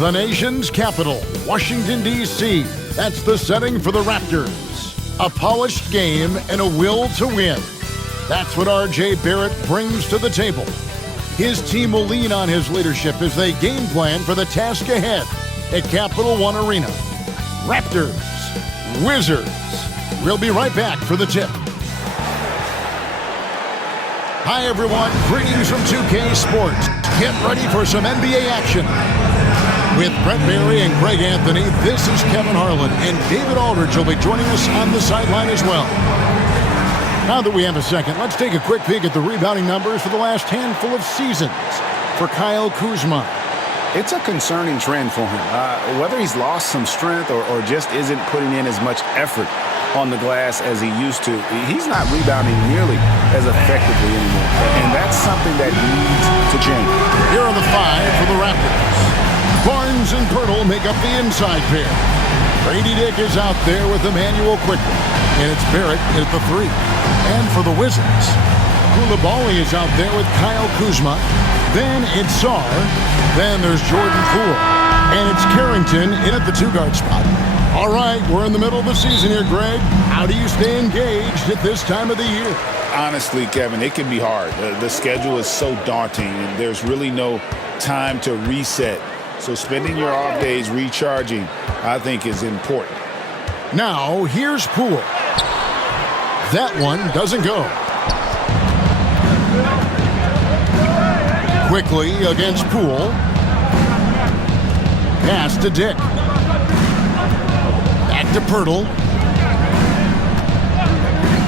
The nation's capital, Washington, D.C. That's the setting for the Raptors. A polished game and a will to win. That's what R.J. Barrett brings to the table. His team will lean on his leadership as they game plan for the task ahead at Capital One Arena. Raptors, Wizards. We'll be right back for the tip. Hi, everyone. Greetings from 2K Sports. Get ready for some NBA action. With Brett Barry and Greg Anthony, this is Kevin Harlan, and David Aldridge will be joining us on the sideline as well. Now that we have a second, let's take a quick peek at the rebounding numbers for the last handful of seasons for Kyle Kuzma. It's a concerning trend for him. Whether he's lost some strength or just isn't putting in as much effort on the glass as he used to, he's not rebounding nearly as effectively anymore. And that's something that needs to change. Here are the five for the Raptors. Barnes and Pirtle make up the inside pair. Grady Dick is out there with Emmanuel quickly. And it's Barrett at the three. And for the Wizards, Koulibaly is out there with Kyle Kuzma. Then it's Sarr. Then there's Jordan Poole. And it's Carrington in at the two-guard spot. All right, we're in the middle of the season here, Greg. How do you stay engaged at this time of the year? Honestly, Kevin, it can be hard. The schedule is so daunting, and there's really no time to reset. So spending your off days recharging, I think, is important. Now, here's Poole. That one doesn't go. Quickly against Poole. Pass to Dick. Back to Pirtle.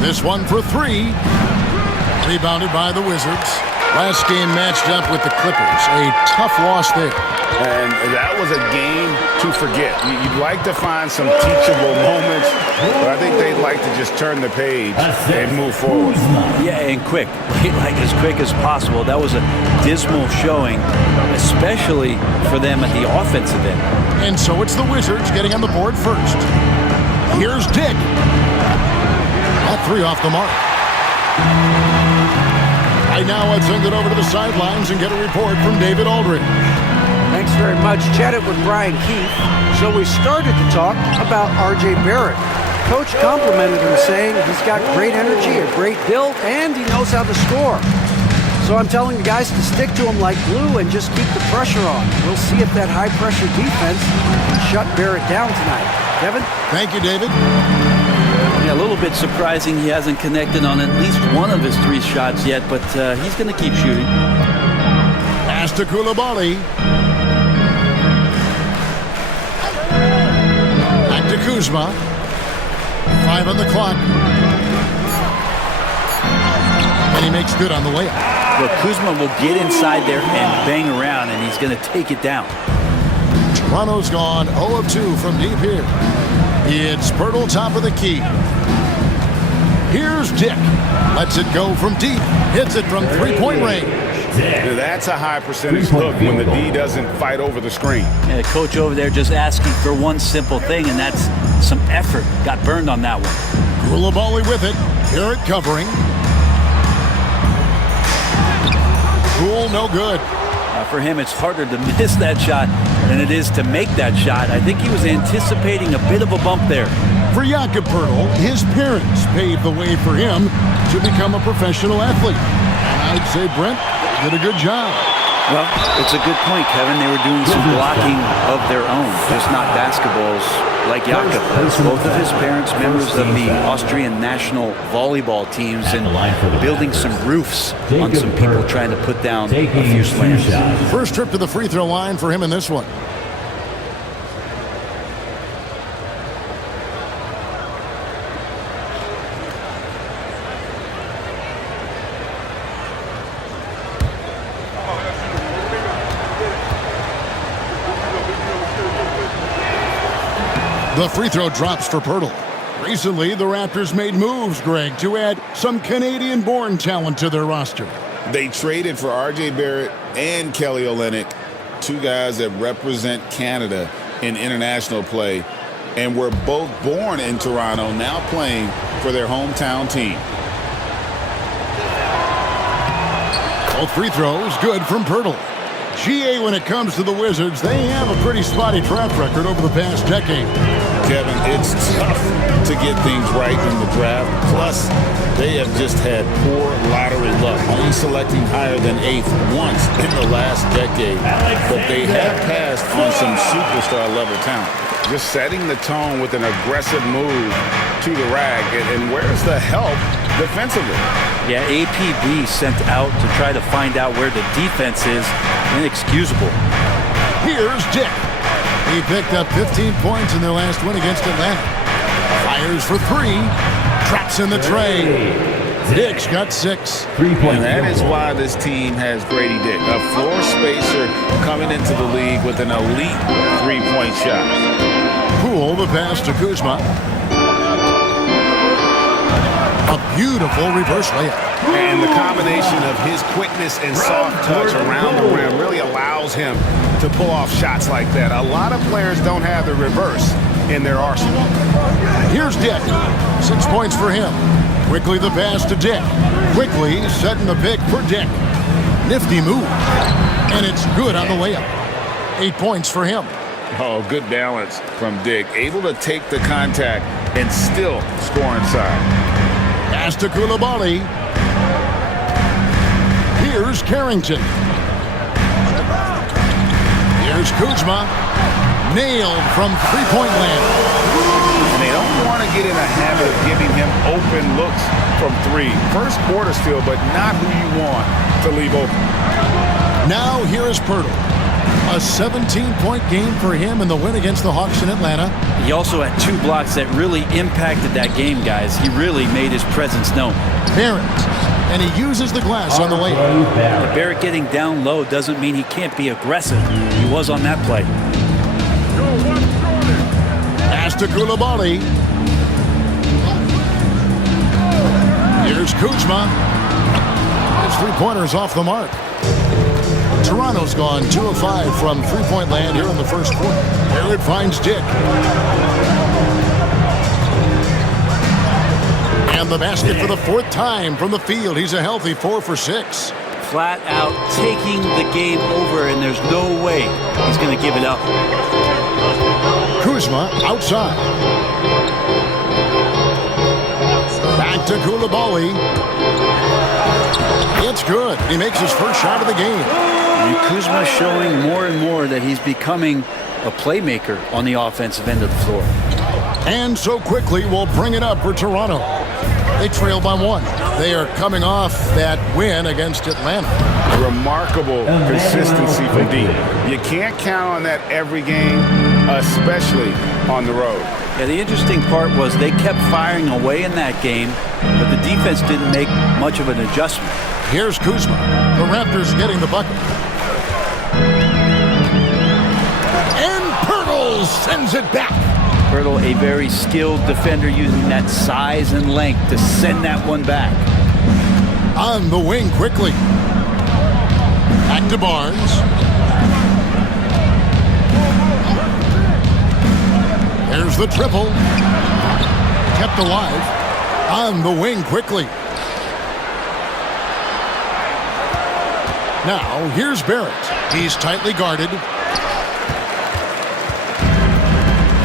This one for three. Rebounded by the Wizards. Last game matched up with the Clippers. A tough loss there. And that was a game to forget. You'd like to find some teachable moments, but I think they'd like to just turn the page and move forward. Yeah, and quick. Like as quick as possible. That was a dismal showing, especially for them at the offensive end. And so it's the Wizards getting on the board first. Here's Dick. That three off the mark. Right now, let's send it over to the sidelines and get a report from David Aldridge. Thanks very much. Chatted with Brian Keefe. So we started to talk about R.J. Barrett. Coach complimented him, saying he's got great energy, a great build, and he knows how to score. So I'm telling the guys to stick to him like glue and just keep the pressure on. We'll see if that high-pressure defense can shut Barrett down tonight. Kevin? Thank you, David. Yeah, a little bit surprising he hasn't connected on at least one of his three shots yet, but he's going to keep shooting. Pass to Koulibaly. Back to Kuzma. 5 on the clock. And he makes good on the layup. But Kuzma will get inside there and bang around, and he's going to take it down. Toronto's gone 0 of 2 from deep here. It's Pirtle top of the key. Here's Dick. Lets it go from deep. Hits it from three-point range. Now that's a high percentage look when the D doesn't fight over the screen. Yeah, the coach over there just asking for one simple thing, and that's some effort. Got burned on that one. Koulibaly with it. Barrett covering. Poole, no good. For him, it's harder to miss that shot than it is to make that shot. I think he was anticipating a bit of a bump there. For Jakob Poeltl, his parents paved the way for him to become a professional athlete. And I'd say Brent did a good job. Well, it's a good point, Kevin. They were doing some blocking of their own, just not basketballs like Jakob. Both of his parents members of the Austrian national volleyball teams and building some roofs on some people trying to put down a few slams. First trip to the free throw line for him in this one. The free throw drops for Pirtle. Recently, the Raptors made moves, Greg, to add some Canadian-born talent to their roster. They traded for R.J. Barrett and Kelly Olynyk, two guys that represent Canada in international play, and were both born in Toronto, now playing for their hometown team. Both free throws good from Pirtle. GA, when it comes to the Wizards, they have a pretty spotty track record over the past decade. Kevin, it's tough to get things right in the draft. Plus, they have just had poor lottery luck, only selecting higher than 8th once in the last decade. But they have passed on some superstar-level talent. Just setting the tone with an aggressive move to the rack. And where's the help defensively? Yeah, APB sent out to try to find out where the defense is. Inexcusable. Here's Dick. He picked up 15 points in their last win against Atlanta. Fires for 3. Traps in the tray. Dick's got 6. And that is why this team has Grady Dick, a floor spacer coming into the league with an elite three-point shot. Poole, the pass to Kuzma. A beautiful reverse layup. And the combination of his quickness and soft touch around the rim really allows him to pull off shots like that. A lot of players don't have the reverse in their arsenal. Here's Dick. 6 points for him. Quickly the pass to Dick. Quickly setting the pick for Dick. Nifty move. And it's good on the layup. 8 points for him. Oh, good balance from Dick. Able to take the contact and still score inside. Pass to Koulibaly. Here's Carrington. Here's Kuzma. Nailed from three-point land. And they don't want to get in a habit of giving him open looks from 3. First quarter still, but not who you want to leave open. Now here is Pirtle. A 17-point game for him in the win against the Hawks in Atlanta. He also had 2 blocks that really impacted that game, guys. He really made his presence known. Barrett. And he uses the glass on the layup. Barrett getting down low doesn't mean he can't be aggressive. He was on that play. Pass to Koulibaly. Here's Kuzma. His three-pointer's off the mark. Toronto's gone 2 of 5 from three-point land here in the first quarter. Barrett finds Dick. And the basket for the 4th time from the field. He's a healthy 4 for 6. Flat out taking the game over, and there's no way he's going to give it up. Kuzma outside. Back to Koulibaly. It's good. He makes his first shot of the game. And Kuzma showing more and more that he's becoming a playmaker on the offensive end of the floor. And so quickly we'll bring it up for Toronto. They trail by 1. They are coming off that win against Atlanta. Remarkable consistency from D. You can't count on that every game, especially on the road. Yeah, the interesting part was they kept firing away in that game, but the defense didn't make much of an adjustment. Here's Kuzma. The Raptors getting the bucket. And Pirtle sends it back. Pirtle, a very skilled defender, using that size and length to send that one back. On the wing quickly. Back to Barnes. There's the triple. Kept alive. On the wing quickly. Now, here's Barrett. He's tightly guarded.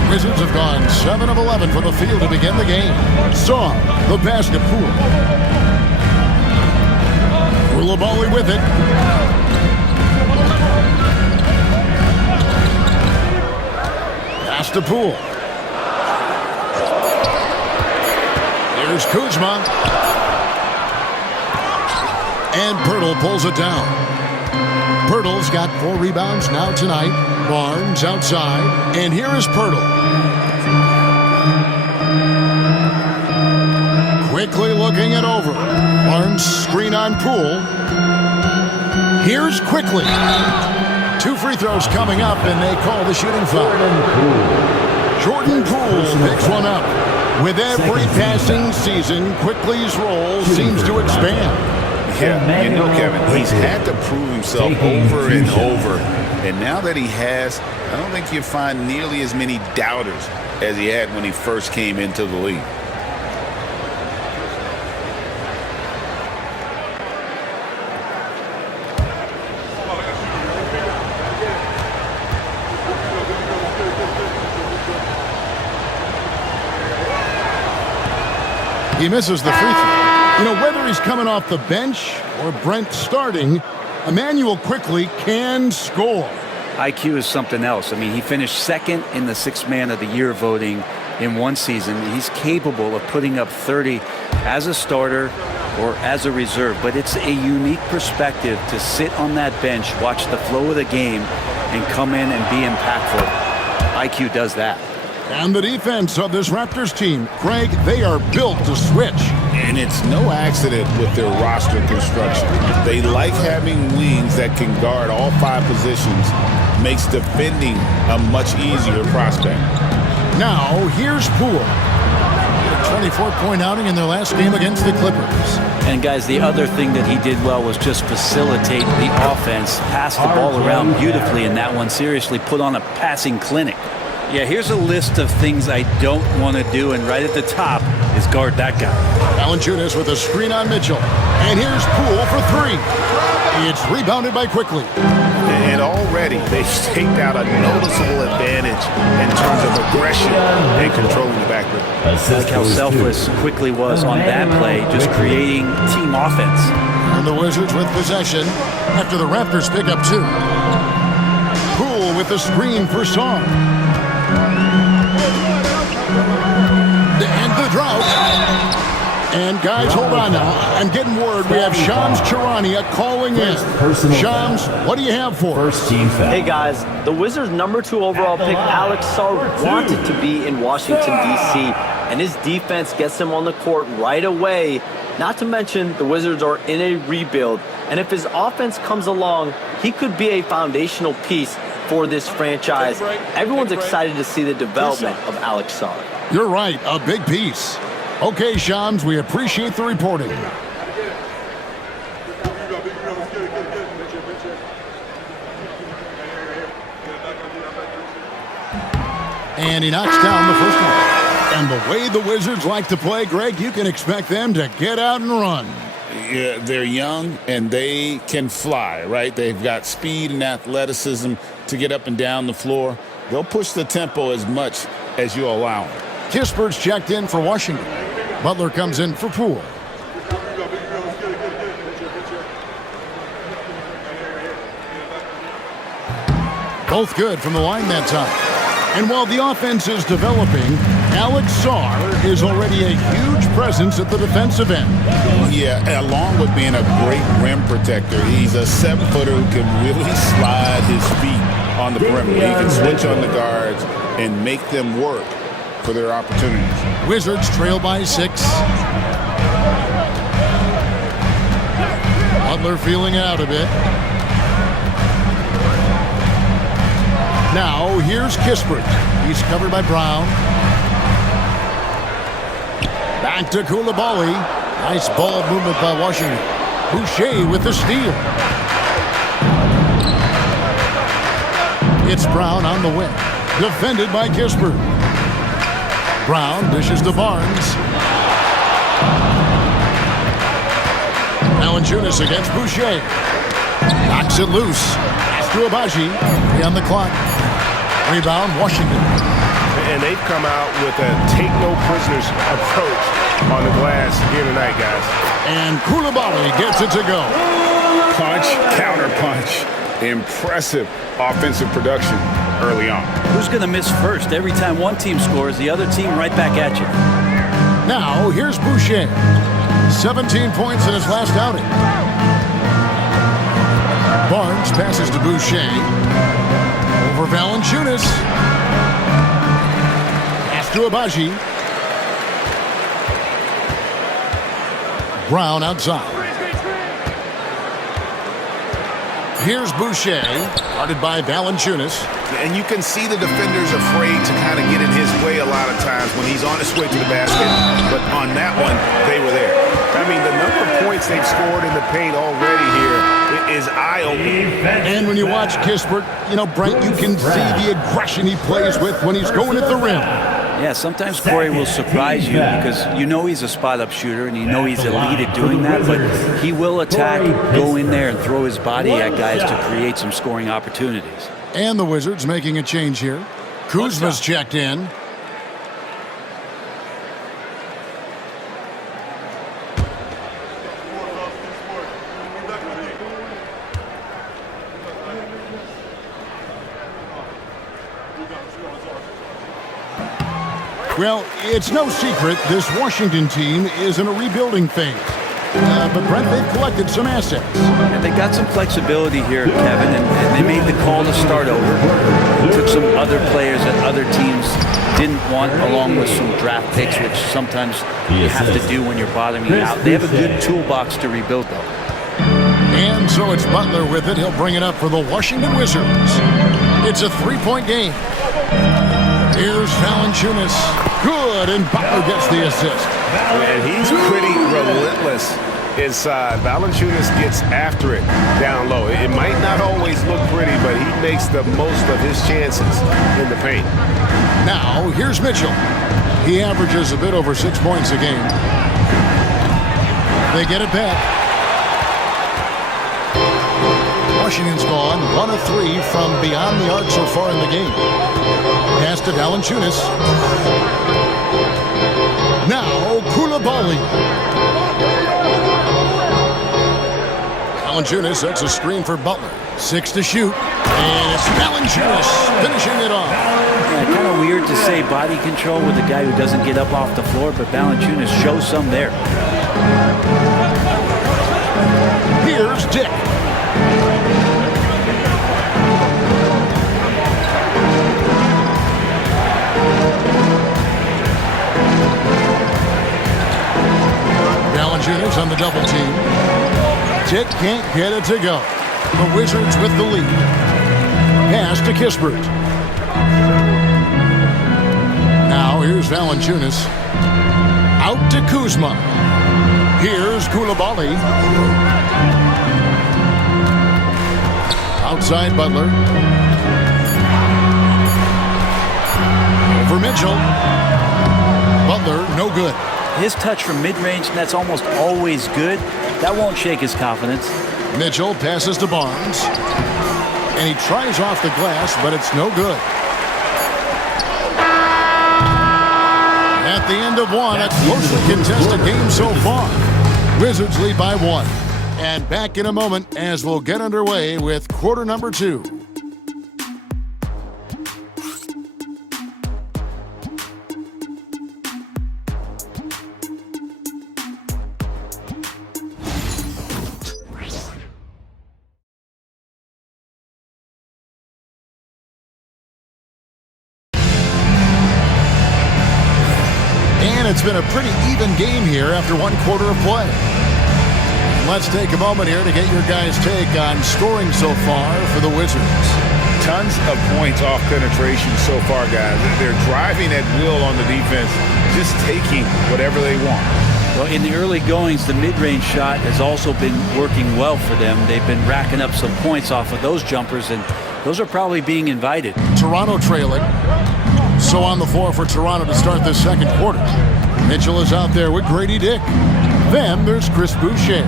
Wizards have gone 7 of 11 from the field to begin the game. Saw the pass to Poole. Koulibaly with it. Pass to Poole. Here's Kuzma. And Pirtle pulls it down. Pirtle's got 4 rebounds now tonight. Barnes outside. And here is Pirtle. Quickly looking it over. Barnes screen on Poole. Here's quickly. 2 free throws coming up, and they call the shooting foul. Jordan Poole picks one up. With every passing season, Quickly's role seems to expand. Yeah, you know, Kevin, he's had to prove himself over and over. And now that he has, I don't think you find nearly as many doubters as he had when he first came into the league. He misses the free throw. You know, whether he's coming off the bench or Brent starting, Emmanuel quickly can score. IQ is something else. I mean, he finished second in the Sixth Man of the Year voting in one season. He's capable of putting up 30 as a starter or as a reserve, but it's a unique perspective to sit on that bench, watch the flow of the game, and come in and be impactful. IQ does that. And the defense of this Raptors team, Craig, they are built to switch. And it's no accident with their roster construction. They like having wings that can guard all 5 positions, makes defending a much easier prospect. Now, here's Poole. A 24-point outing in their last game against the Clippers. And guys, the other thing that he did well was just facilitate the offense, pass the ball around beautifully in that one, seriously put on a passing clinic. Yeah, here's a list of things I don't want to do, and right at the top is guard that guy. Valanciunas with a screen on Mitchell. And here's Poole for 3. It's rebounded by Quickly. And already they've staked out a noticeable advantage in terms of aggression and controlling the backcourt. Like how selfless Quickly was on that play, just creating team offense. And the Wizards with possession after the Raptors pick up 2. Poole with the screen for Song. And the drought. And guys, hold on now. I'm getting word we have Shams Charania calling in. Shams, what do you have for us? Hey guys, the Wizards' #2 overall pick, Alex Sarr, wanted to be in Washington, D.C., and his defense gets him on the court right away. Not to mention, the Wizards are in a rebuild, and if his offense comes along, he could be a foundational piece for this franchise. Everyone's excited to see the development of Alex Sarr. You're right, a big piece. Okay, Shams, we appreciate the reporting. And he knocks down the first one. And the way the Wizards like to play, Greg, you can expect them to get out and run. Yeah, they're young and they can fly, right? They've got speed and athleticism to get up and down the floor. They'll push the tempo as much as you allow them. Kispert's checked in for Washington. Butler comes in for Poole. Both good from the line that time. And while the offense is developing, Alex Sarr is already a huge presence at the defensive end. Yeah, along with being a great rim protector, he's a 7-footer who can really slide his feet on the perimeter. He can switch on the guards and make them work for their opportunities. Wizards trail by 6. Butler feeling it out a bit. Now, here's Kispert. He's covered by Brown. Back to Koulibaly. Nice ball movement by Washington. Boucher with the steal. It's Brown on the wing. Defended by Kispert. Brown dishes to Barnes. Valanciunas against Boucher. Knocks it loose. Pass to Abaji. 3 on the clock. Rebound, Washington. And they've come out with a take-no-prisoners approach on the glass here tonight, guys. And Koulibaly gets it to go. Punch, counter punch. Impressive offensive production early on. Who's going to miss first? Every time one team scores, the other team right back at you. Now, here's Boucher. 17 points in his last outing. Barnes passes to Boucher. Over Valanciunas. Pass to Abaji. Brown outside. Here's Boucher, guarded by Valanciunas. And you can see the defenders afraid to kind of get in his way a lot of times when he's on his way to the basket. But on that one, they were there. I mean, the number of points they've scored in the paint already here is eye-opening. And when you watch Kispert, you know, Brent, you can see the aggression he plays with when he's going at the rim. Yeah, sometimes Corey will surprise you because you know he's a spot-up shooter and you know he's elite at doing that, but he will attack, go in there and throw his body at guys to create some scoring opportunities. And the Wizards making a change here. Kuzma's checked in. Well, it's no secret this Washington team is in a rebuilding phase. But Brent, they've collected some assets. And they got some flexibility here, Kevin, and they made the call to start over. Took some other players that other teams didn't want, along with some draft picks, which sometimes you have to do when you're bottoming out. They have a good toolbox to rebuild, though. And so it's Butler with it. He'll bring it up for the Washington Wizards. It's a three-point game. Here's Valanciunas. Good, and Butler gets the assist. And he's pretty relentless inside. Valanciunas gets after it down low. It might not always look pretty, but he makes the most of his chances in the paint. Now, here's Mitchell. He averages a bit over 6 points a game. They get it back. Washington's gone 1 of 3 from beyond the arc so far in the game. Pass to Valanciunas. Now, Koulibaly. Valanciunas sets a screen for Butler. 6 to shoot. And it's Valanciunas finishing it off. Yeah, kind of weird to say body control with a guy who doesn't get up off the floor, but Valanciunas shows some there. Here's Dick. Valanciunas on the double team. Dick can't get it to go. The Wizards with the lead. Pass to Kispert. Now here's Valanciunas. Out to Kuzma. Here's Koulibaly. Outside Butler. Over Mitchell. Butler, no good. His touch from mid-range, and that's almost always good. That won't shake his confidence. Mitchell passes to Barnes. And he tries off the glass, but it's no good. At the end of one, a closely contested game so far. Wizards lead by 1. And back in a moment as we'll get underway with quarter number 2. It's been a pretty even game here after 1 quarter of play. Let's take a moment here to get your guys' take on scoring so far for the Wizards. Tons of points off penetration so far, guys. They're driving at will on the defense, just taking whatever they want. Well, in the early goings, the mid-range shot has also been working well for them. They've been racking up some points off of those jumpers, and those are probably being invited. Toronto trailing. So on the floor for Toronto to start this second quarter. Mitchell is out there with Grady Dick. Then there's Chris Boucher.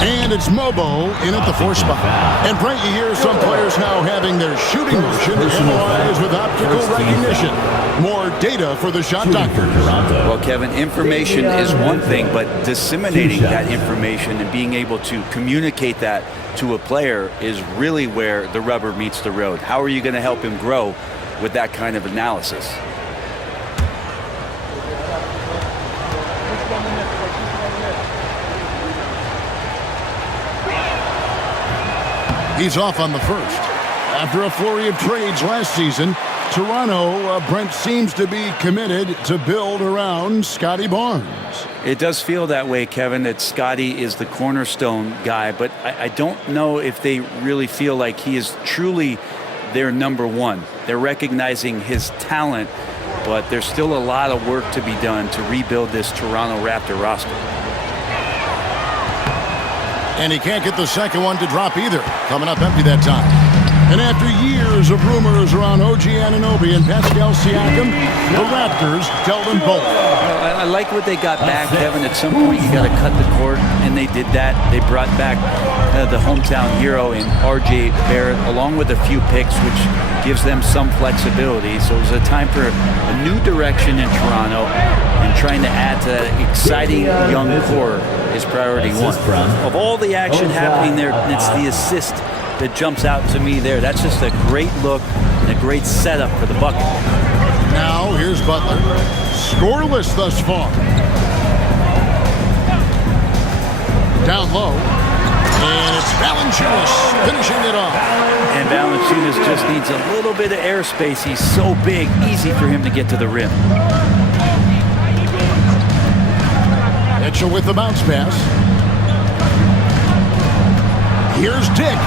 And it's Mobo in at the 4 spot. And Brent, you hear some players now having their shooting motion analyzed with optical recognition. More data for the shot doctors. Well, Kevin, information is one thing, but disseminating that information and being able to communicate that to a player is really where the rubber meets the road. How are you going to help him grow with that kind of analysis? He's off on the first. After a flurry of trades last season, Toronto, Brent, seems to be committed to build around Scotty Barnes. It does feel that way, Kevin, that Scotty is the cornerstone guy, but I don't know if they really feel like he is truly their number one. They're recognizing his talent, but there's still a lot of work to be done to rebuild this Toronto Raptor roster. And he can't get the second one to drop either. Coming up empty that time. And after years of rumors around OG Anunoby and Pascal Siakam, the Raptors tell them both. Well, I like what they got back, Kevin. At some point, you got to cut the cord, and they did that. They brought back the hometown hero in RJ Barrett, along with a few picks, which gives them some flexibility. So it was a time for a new direction in Toronto, and trying to add to that exciting young core is priority 1. Of all the action happening there, it's the assist that jumps out to me there. That's just a great look and a great setup for the bucket. Now here's Butler. Scoreless thus far. Down low. And it's Valanciunas finishing it off. And Valanciunas just needs a little bit of airspace. He's so big, easy for him to get to the rim. Mitchell with the bounce pass. Here's Dick.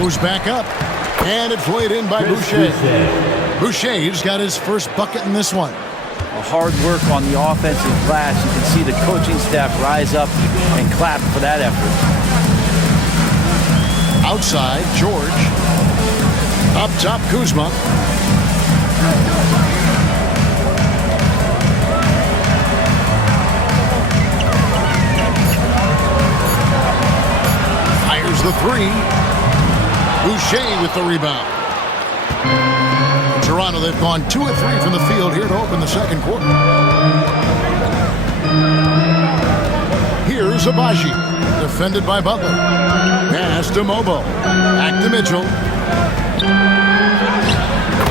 Goes back up. And it's laid in by Boucher. Boucher's got his first bucket in this one. Hard work on the offensive glass. You can see the coaching staff rise up and clap for that effort. Outside, George. Up top, Kuzma. Fires the three. Boucher with the rebound. Toronto, they've gone 2 of 3 from the field here to open the second quarter. Here's Abaji, defended by Butler. Pass to Mobo. Back to Mitchell.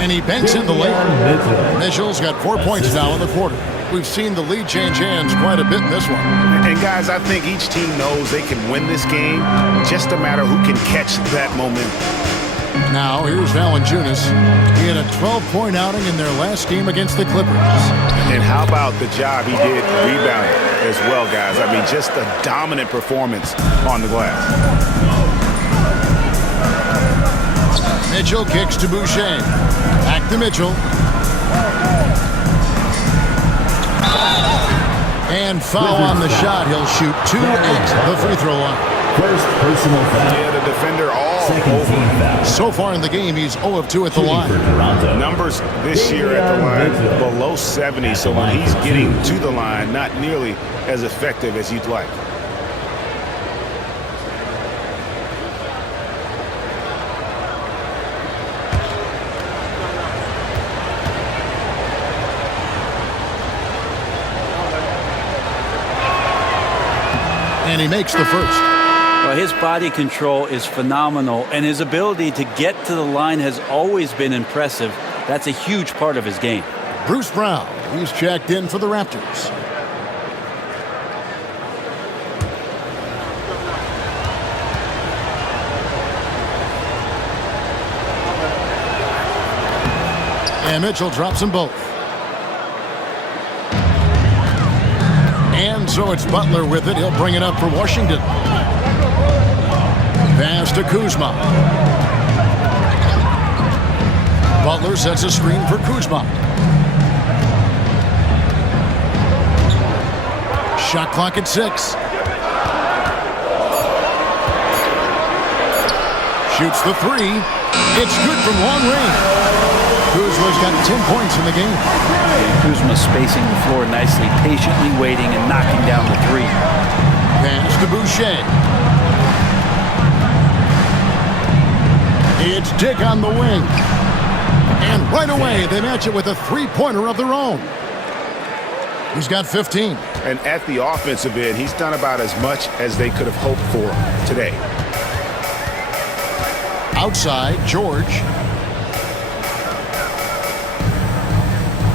And he banks in the lane. Mitchell's got 4 points now in the quarter. We've seen the lead change hands quite a bit in this one. And guys, I think each team knows they can win this game. Just a matter who can catch that momentum. Now, here's Valanciunas. He had a 12-point outing in their last game against the Clippers. And how about the job he did rebounding as well, guys? I mean, just a dominant performance on the glass. Mitchell kicks to Boucher. Back to Mitchell. And foul on the shot. He'll shoot 2 at the free throw line. First personal foul. Yeah, the defender all over. So far in the game, he's 0 of 2 at the line. Numbers this year at the line below 70, so when he's getting to the line, not nearly as effective as you'd like. And he makes the first. Well, his body control is phenomenal, and his ability to get to the line has always been impressive. That's a huge part of his game. Bruce Brown, he's checked in for the Raptors. And Mitchell drops them both. And so it's Butler with it. He'll bring it up for Washington. Pass to Kuzma. Butler sets a screen for Kuzma. Shot clock at 6. Shoots the 3. It's good from long range. Kuzma's got 10 points in the game. Kuzma spacing the floor nicely, patiently waiting and knocking down the 3. Pass to Boucher. It's Dick on the wing. And right away, they match it with a three-pointer of their own. He's got 15. And at the offensive end, he's done about as much as they could have hoped for today. Outside, George.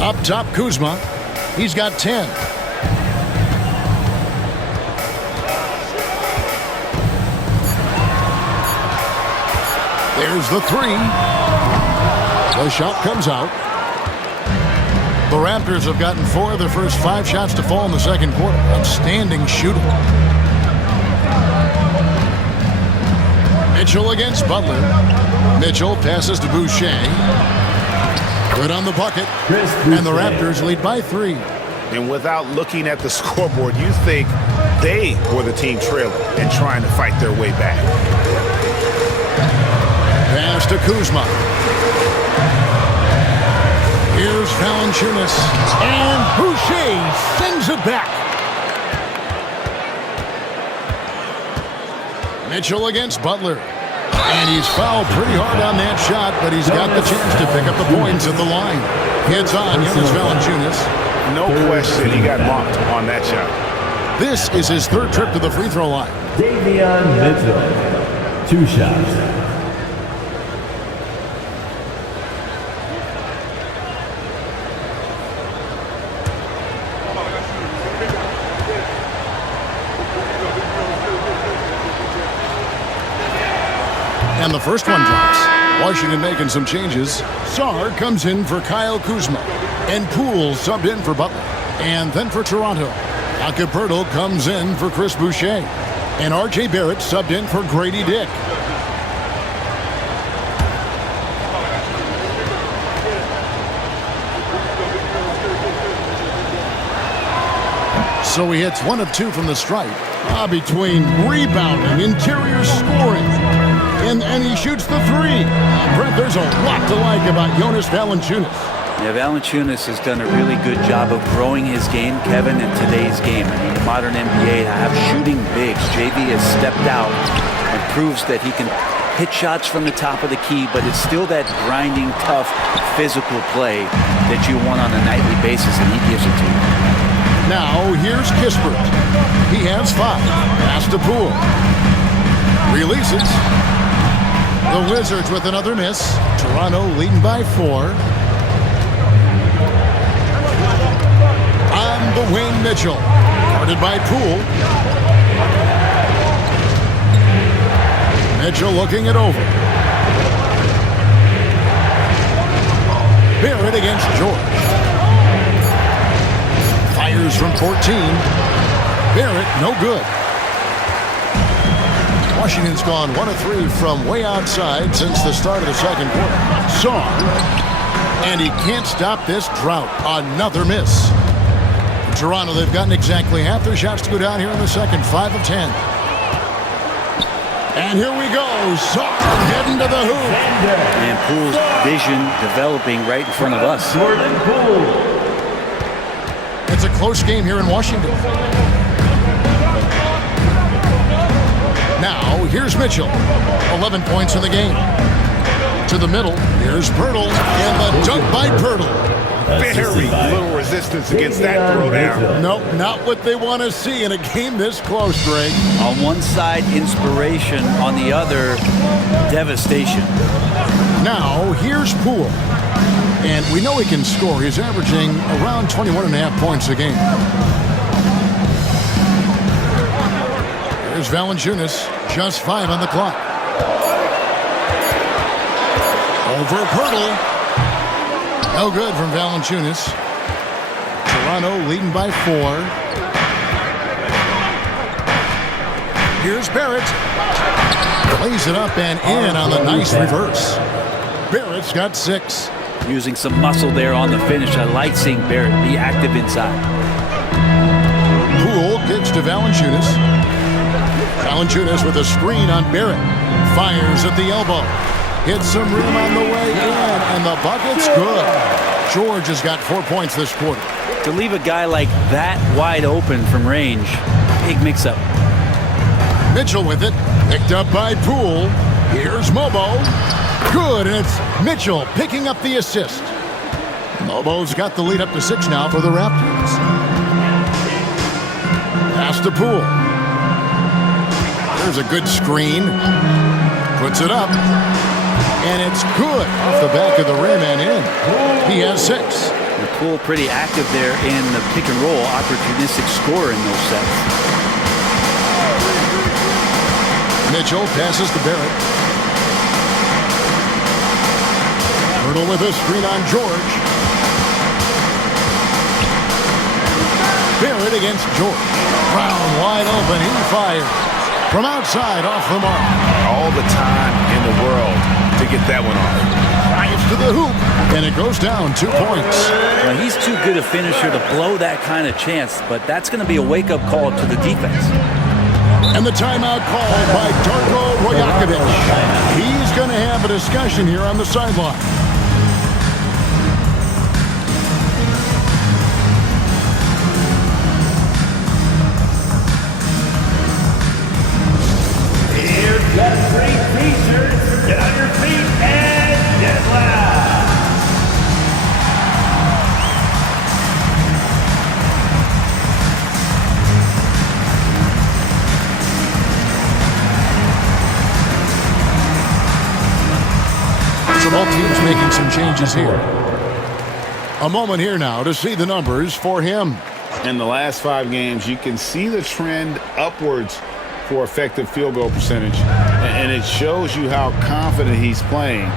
Up top, Kuzma. He's got 10. There's the 3. The shot comes out. The Raptors have gotten 4 of their first 5 shots to fall in the second quarter. Outstanding shooting. Mitchell against Butler. Mitchell passes to Boucher. Good on the bucket. And the Raptors lead by 3. And without looking at the scoreboard, you think they were the team trailing and trying to fight their way back. Pass to Kuzma. Here's Valanciunas. And Boucher sends it back. Mitchell against Butler. And he's fouled pretty hard on that shot, but he's got the chance to pick up the points at the line. Hits on Jonas Valanciunas. No question he got mocked on that shot. This is his 3rd trip to the free throw line. Davion Mitchell, 2 shots. the first one drops. Washington making some changes. Sarr comes in for Kyle Kuzma. And Poole subbed in for Butler. And then for Toronto, Jakob comes in for Chris Boucher. And R.J. Barrett subbed in for Grady Dick. So he hits 1 of 2 from the stripe. Between rebounding, interior scoring, and he shoots the 3. Brent, there's a lot to like about Jonas Valanciunas. Yeah, Valanciunas has done a really good job of growing his game, Kevin, in today's game. I mean, the modern NBA have shooting bigs. JV has stepped out and proves that he can hit shots from the top of the key, but it's still that grinding, tough, physical play that you want on a nightly basis, and he gives it to you. Now, here's Kispert. He has 5. Pass to Poole. Releases. The Wizards with another miss. Toronto leading by 4. On the wing, Mitchell. Guarded by Poole. Mitchell looking it over. Barrett against George. Fires from 14. Barrett, no good. Washington's gone 1 of 3 from way outside since the start of the second quarter. Sarr. And he can't stop this drought. Another miss. In Toronto, they've gotten exactly half their shots to go down here in the second. 5 of 10. And here we go. Sarr heading to the hoop. And Poole's vision developing right in front of us. It's a close game here in Washington. Now, here's Mitchell. 11 points in the game. To the middle, here's Pirtle, and the dunk by Pirtle. Very little resistance against that throwdown. Nope, not what they want to see in a game this close, Greg. On one side, inspiration. On the other, devastation. Now, here's Poole. And we know he can score. He's averaging around 21.5 points a game. Here's Valanciunas, just 5 on the clock. Over Pirtle. No good from Valanciunas. Toronto leading by 4. Here's Barrett. Plays it up and in on the nice reverse. Barrett's got 6. Using some muscle there on the finish. I like seeing Barrett be active inside. Poole kicks to Valanciunas. Valanciunas with a screen on Barrett. Fires at the elbow. Hits some rim on the way in, and the bucket's good. George has got 4 points this quarter. To leave a guy like that wide open from range, big mix-up. Mitchell with it. Picked up by Poole. Here's Mobo. Good, and it's Mitchell picking up the assist. Mobo's got the lead up to 6 now for the Raptors. Pass to Poole. There's a good screen. Puts it up. And it's good off the back of the rim and in. He has 6. And Poole pretty active there in the pick and roll, opportunistic scorer in those sets. Mitchell passes to Barrett. Pirtle with a screen on George. Barrett against George. Brown wide open. He fires. From outside off the mark. All the time in the world to get that one off. Drives to the hoop. And it goes down 2 points. Well, he's too good a finisher to blow that kind of chance, but that's going to be a wake-up call to the defense. And the timeout called by Darko Rajakovic. He's going to have a discussion here on the sideline. Got great t-shirts. Get on your feet and get loud. So both teams making some changes here. A moment here now to see the numbers for him. In the last 5 games, you can see the trend upwards for effective field goal percentage. And it shows you how confident he's playing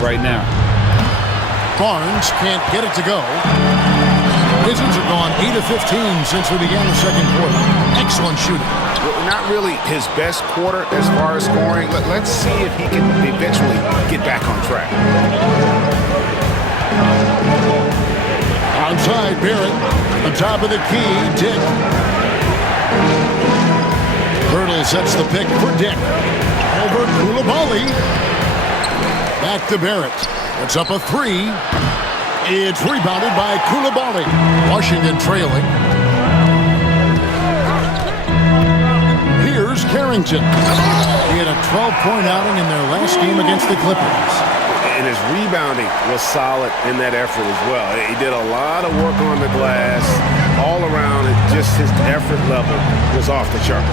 right now. Barnes can't get it to go. Wizards have gone 8 of 15 since we began the second quarter. Excellent shooting. Well, not really his best quarter as far as scoring. Let's see if he can eventually get back on track. Outside, Barrett. On top of the key, Dick. Hurdle sets the pick for Dick. Over Coulibaly. Back to Barrett. It's up a three. It's rebounded by Coulibaly. Washington trailing. Here's Carrington. He had a 12-point outing in their last game against the Clippers. And his rebounding was solid in that effort as well. He did a lot of work on the glass. All around, just his effort level was off the charts.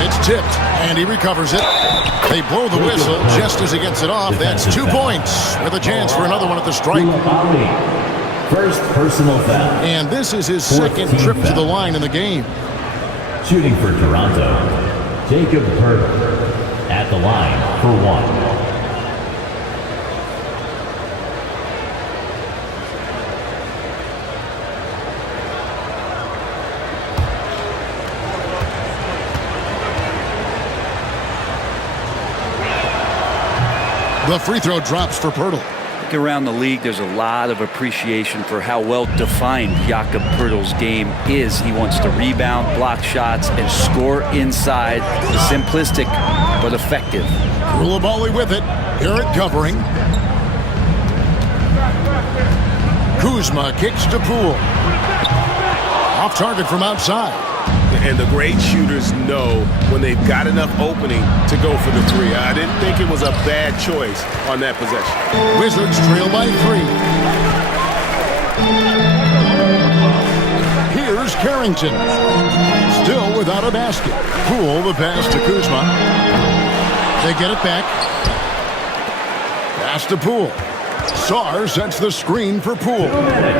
It's tipped, and he recovers it. They blow the whistle just as he gets it off. That's 2 points with a chance for another one at the stripe. First personal foul. And this is his second trip to the line in the game. Shooting for Toronto, Jacob Hurdle at the line for one. The free throw drops for Pirtle. Around the league, there's a lot of appreciation for how well defined Jakob Pirtle's game is. He wants to rebound, block shots, and score inside. Simplistic but effective. Coulibaly with it. Barrett covering. Kuzma kicks to Poole. Off target from outside. And the great shooters know when they've got enough opening to go for the three. I didn't think it was a bad choice on that possession. Wizards trail by 3. Here's Carrington. Still without a basket. Poole the pass to Kuzma. They get it back. Pass to Poole. Sarr sets the screen for Poole.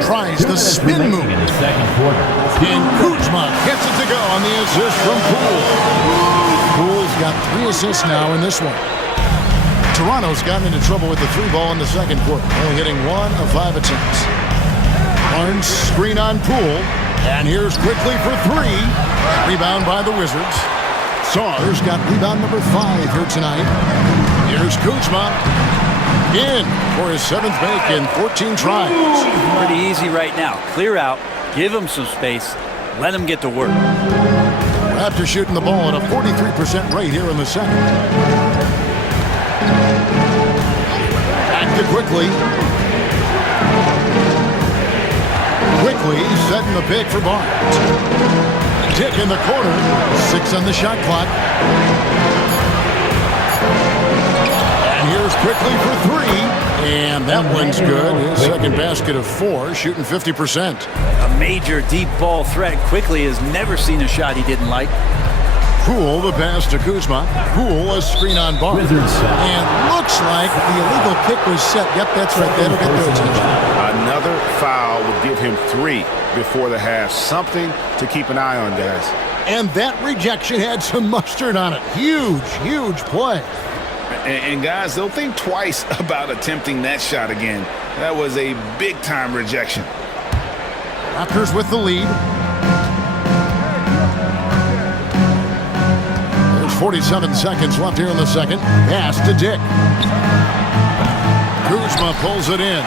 Tries the spin move. In the second quarter. And Kuzma gets it to go on the assist from Poole. Poole's got 3 assists now in this one. Toronto's gotten into trouble with the 3 ball in the second quarter, only hitting 1 of 5 attempts. Barnes screen on Poole. And here's quickly for 3. Rebound by the Wizards. Sarr's got rebound number 5 here tonight. Here's Kuzma. In for his 7th make in 14 tries. Pretty easy right now. Clear out, give him some space, let him get to work. Raptors shooting the ball at a 43% rate here in the second. Back to Quickly. Quickly setting the pick for Barnes. Dick in the corner. 6 on the shot clock. Here's Quickly for 3, and that one's good. His second basket of 4, shooting 50%. A major deep ball threat. Quickly has never seen a shot he didn't like. Poole the pass to Kuzma. Poole a screen on Barnes. And looks like the illegal kick was set. Yep, that's right. That'll get their attention. Another foul would give him 3 before the half. Something to keep an eye on, guys. And that rejection had some mustard on it. Huge, huge play. And guys, they'll think twice about attempting that shot again. That was a big-time rejection. Raptors with the lead. There's 47 seconds left here in the second. Pass to Dick. Kuzma pulls it in.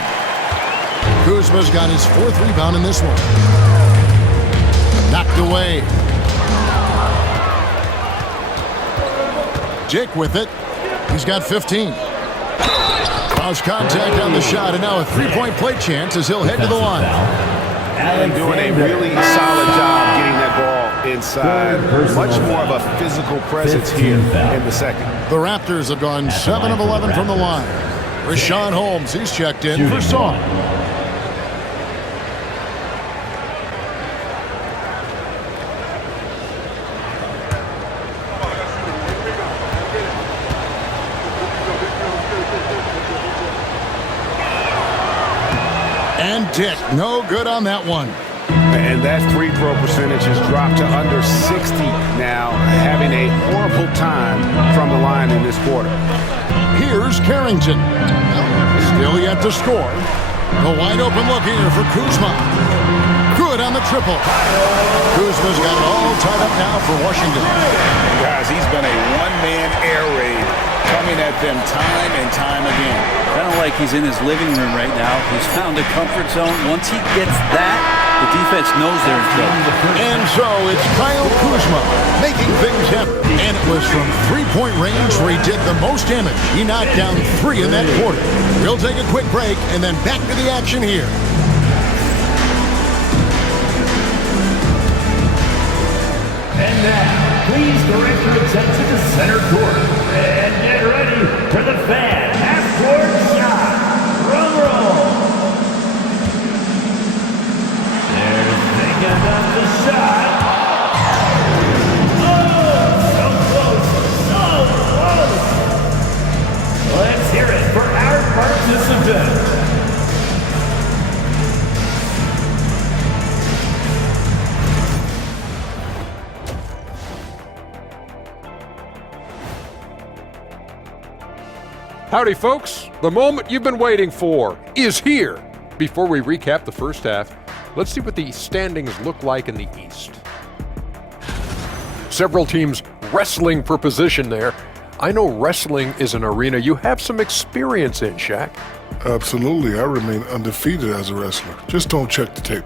Kuzma's got his 4th rebound in this one. Knocked away. Dick with it. He's got 15. Cross contact on the shot, and now a 3-point play chance as he'll head to the line. And doing a really solid job getting that ball inside. Much more of a physical presence here in the second. The Raptors have gone 7 of 11 from the line. Rashawn Holmes, he's checked in for Saul. And Dick, no good on that one. And that free throw percentage has dropped to under 60 now, having a horrible time from the line in this quarter. Here's Carrington. Still yet to score. The wide open look here for Kuzma. Good on the triple. Kuzma's got it all tied up now for Washington. Guys, he's been a one-man air raid coming at them time and time again. Kind of like he's in his living room right now. He's found a comfort zone. Once he gets that, the defense knows they're in trouble. And so it's Kyle Kuzma making things happen. And it was from three-point range where he did the most damage. He knocked down 3 in that quarter. We'll take a quick break and then back to the action here. And now, please direct your attention to center court. And get ready for the fan half-court shot. Drum roll. They're thinking of the shot. Oh, so close, so close. Let's hear it for our participant. Howdy, folks. The moment you've been waiting for is here. Before we recap the first half, let's see what the standings look like in the East. Several teams wrestling for position there. I know wrestling is an arena you have some experience in, Shaq. Absolutely. I remain undefeated as a wrestler. Just don't check the tape.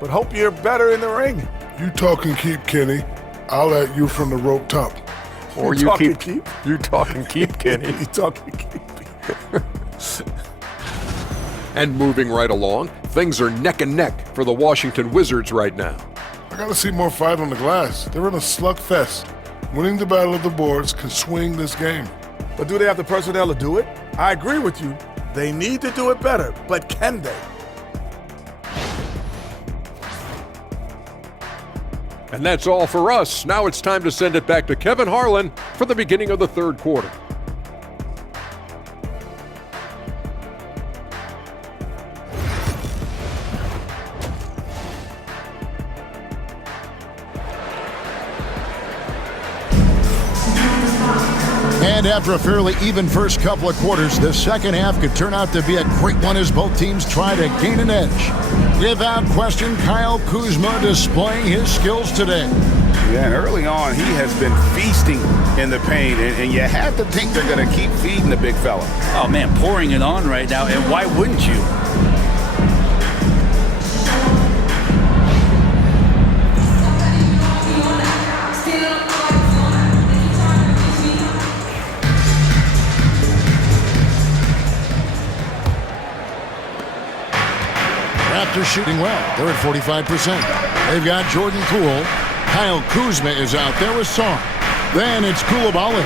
But hope you're better in the ring. You talk and keep, Kenny. I'll at you from the rope top. Or you keep. You talk and keep, Kenny. You talk and keep. And moving right along, things are neck and neck for the Washington Wizards right now. I gotta see more fight on the glass. They're in a slugfest. Winning the battle of the boards can swing this game. But do they have the personnel to do it? I agree with you. They need to do it better, but can they? And that's all for us. Now it's time to send it back to Kevin Harlan for the beginning of the third quarter. And after a fairly even first couple of quarters, the second half could turn out to be a great one as both teams try to gain an edge. Without question, Kyle Kuzma displaying his skills today. Yeah, and early on, he has been feasting in the paint, and you have to think they're going to keep feeding the big fella. Oh, man, pouring it on right now, and why wouldn't you? Raptors shooting well. They're at 45%. They've got Jordan Poole. Kyle Kuzma is out there with Song. Then it's Coulibaly.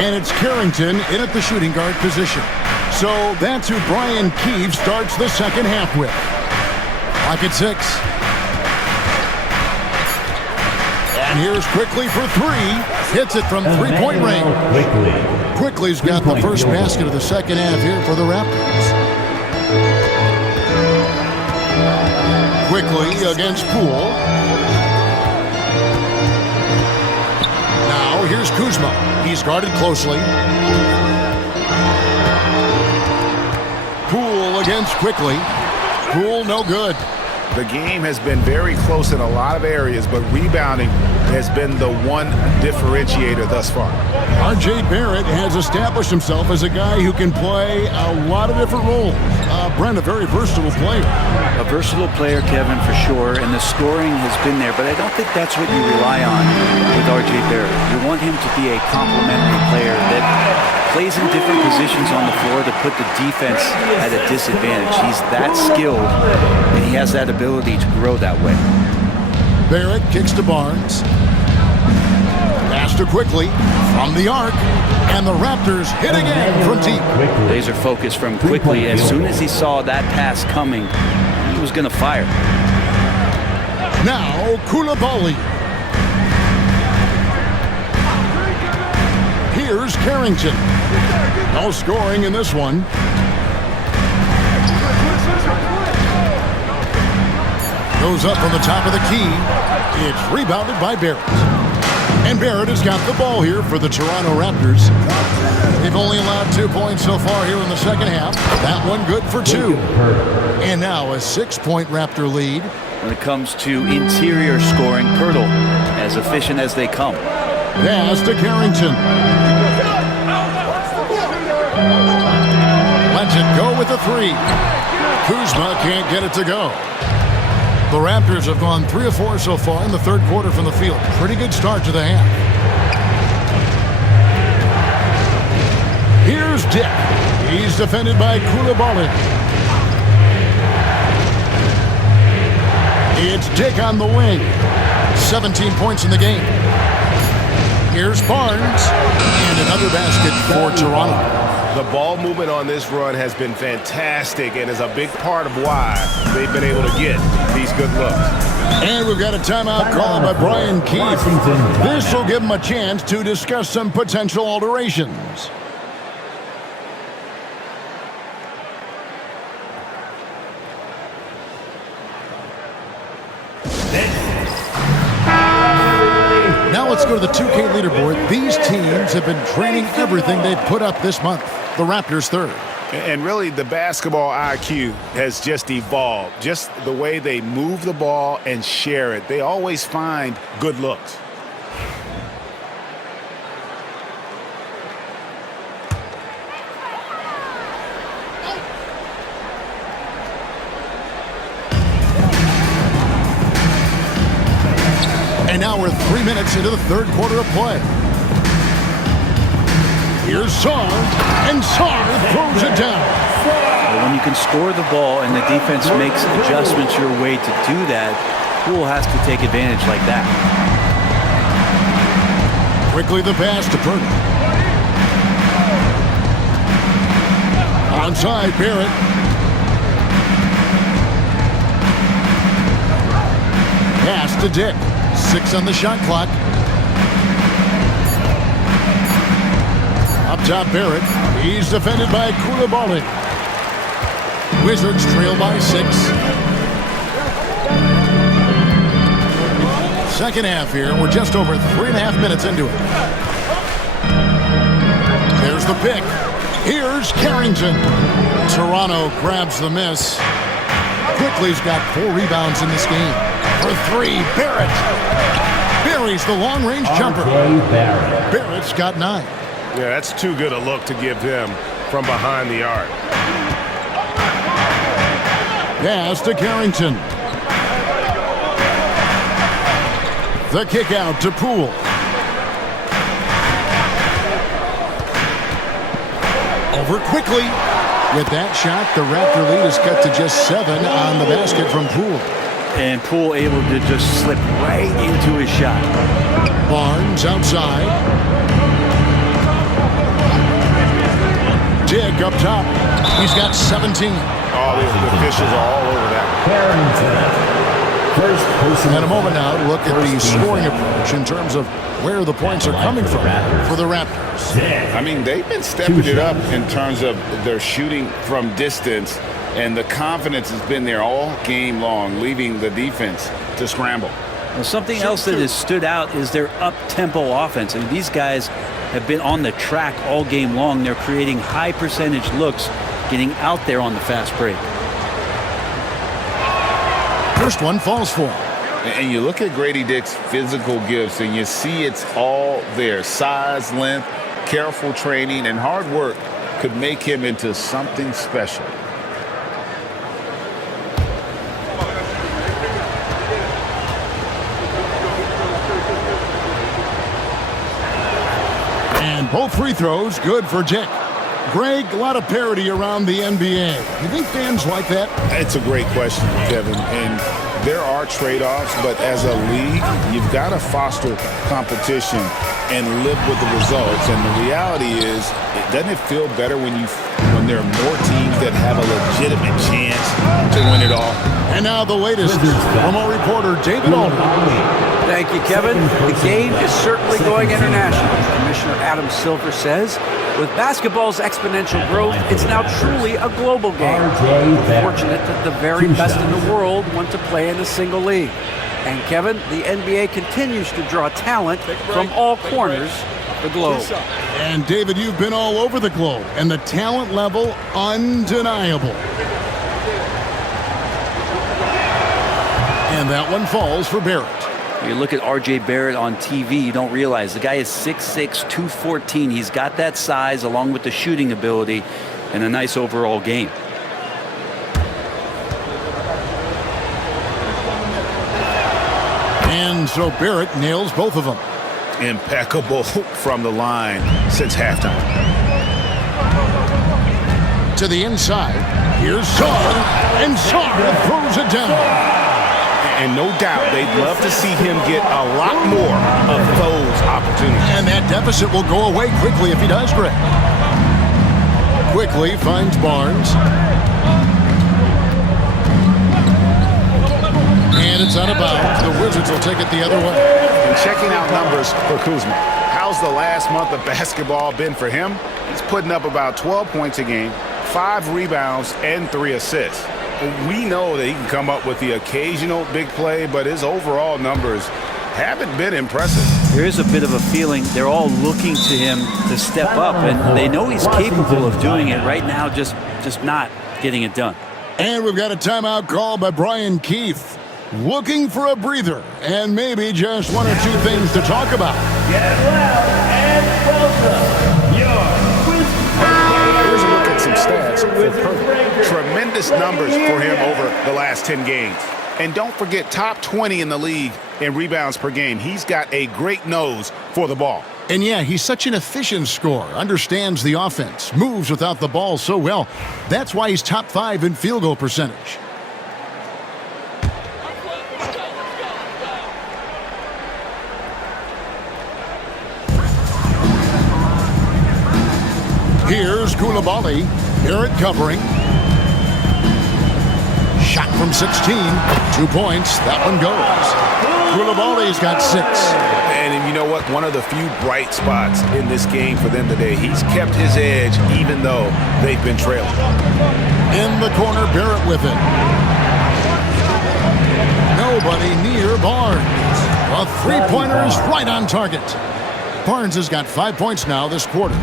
And it's Carrington in at the shooting guard position. So that's who Brian Keefe starts the second half with. Clock at 6. And here's Quickly for 3. Hits it from three-point range. Quickly's got the first basket of the second half here for the Raptors. Quickly against Poole. Now here's Kuzma. He's guarded closely. Poole against Quickly. Poole no good. The game has been very close in a lot of areas, but rebounding has been the one differentiator thus far. R.J. Barrett has established himself as a guy who can play a lot of different roles. Brent, a very versatile player. A versatile player, Kevin, for sure, and the scoring has been there, but I don't think that's what you rely on with R.J. Barrett. You want him to be a complementary player that plays in different positions on the floor to put the defense at a disadvantage. He's that skilled, and he has that ability to grow that way. Barrett kicks to Barnes. Pass to Quickly from the arc. And the Raptors hit again from deep. Laser focus from Quickly. As soon as he saw that pass coming, he was going to fire. Now Coulibaly. Here's Carrington. No scoring in this one. Goes up on the top of the key. It's rebounded by Barrett. And Barrett has got the ball here for the Toronto Raptors. They've only allowed 2 points so far here in the second half. That one good for 2. And now a 6-point Raptor lead. When it comes to interior scoring, Pirtle, as efficient as they come. Pass to Carrington. Lets it go with a 3. Kuzma can't get it to go. The Raptors have gone 3 of 4 so far in the third quarter from the field. Pretty good start to the half. Here's Dick. He's defended by Koulibaly. It's Dick on the wing. 17 points in the game. Here's Barnes. And another basket for Toronto. The ball movement on this run has been fantastic and is a big part of why they've been able to get these good looks. And we've got a timeout called by Brian Keefe. This will give him a chance to discuss some potential alterations. Now let's go to the 2K leaderboard. These teams have been training everything they've put up this month. The Raptors third. And really, the basketball IQ has just evolved. Just the way they move the ball and share it. They always find good looks. And now we're 3 minutes into the third quarter of play. Here's Sarr, and Sarr throws it down. Well, when you can score the ball and the defense makes adjustments your way to do that, Poole has to take advantage like that. Quickly the pass to Purdy. Onside, Barrett. Pass to Dick. 6 on the shot clock. Up top, Barrett. He's defended by Koulibaly. Wizards trail by 6. Second half here. We're just over 3.5 minutes into it. There's the pick. Here's Carrington. Toronto grabs the miss. Quickly's got 4 rebounds in this game. For 3, Barrett. Buries the long-range jumper. Barrett's got 9. Yeah, that's too good a look to give him from behind the arc. Pass to Carrington. The kick out to Poole. Over quickly. With that shot, the Raptor lead is cut to just 7 on the basket from Poole. And Poole able to just slip right into his shot. Barnes outside. Dick up top. He's got 17. All the officials are all over that. And a moment now to look at the scoring approach in terms of where the points are coming from for the Raptors. I mean, they've been stepping it up in terms of their shooting from distance, and the confidence has been there all game long, leaving the defense to scramble. Well, something else that has stood out is their up-tempo offense. I mean, these guys have been on the track all game long. They're creating high-percentage looks, getting out there on the fast break. First one falls for him. And you look at Grady Dick's physical gifts, and you see it's all there. Size, length, careful training, and hard work could make him into something special. And both free throws good for Dick. Greg, a lot of parity around the NBA. You think fans like that? It's a great question, Kevin. And there are trade-offs, but as a league, you've got to foster competition and live with the results. And the reality is, doesn't it feel better when there are more teams that have a legitimate chance to win it all? And now the latest from our reporter, David Aldridge. Thank you, Kevin. The game is certainly going international. Commissioner Adam Silver says, with basketball's exponential growth, it's now truly a global game. We're fortunate that the very best in the world want to play in a single league. And Kevin, the NBA continues to draw talent from all corners of the globe. And David, you've been all over the globe, and the talent level undeniable. And that one falls for Barrett. You look at R.J. Barrett on TV, you don't realize the guy is 6'6", 214. He's got that size along with the shooting ability and a nice overall game. And so Barrett nails both of them. Impeccable from the line since halftime. To the inside, here's Sarr, and Sarr throws it down. And no doubt they'd love to see him get a lot more of those opportunities. And that deficit will go away quickly if he does, Greg. Quickly finds Barnes. And it's out of bounds. The Wizards will take it the other way. And checking out numbers for Kuzma. How's the last month of basketball been for him? He's putting up about 12 points a game, 5 rebounds, and 3 assists. We know that he can come up with the occasional big play, but his overall numbers haven't been impressive. There is a bit of a feeling they're all looking to him to step up, and they know he's capable of doing it right now, just not getting it done. And we've got a timeout call by Brian Keefe. Looking for a breather and maybe just one or two things to talk about. Get loud and welcome your Here's a look at some stats for Purtle. Tremendous numbers for him over the last 10 games. And don't forget, top 20 in the league in rebounds per game. He's got a great nose for the ball. And yeah, he's such an efficient scorer, understands the offense, moves without the ball so well. That's why he's top 5 in field goal percentage. Here's Koulibaly. Barrett covering. Shot from 16. 2 points. That one goes. Koulibaly's got 6. And you know what? One of the few bright spots in this game for them today. He's kept his edge even though they've been trailing. In the corner, Barrett with it. Nobody near Barnes. A three-pointer is right on target. Barnes has got 5 points now this quarter.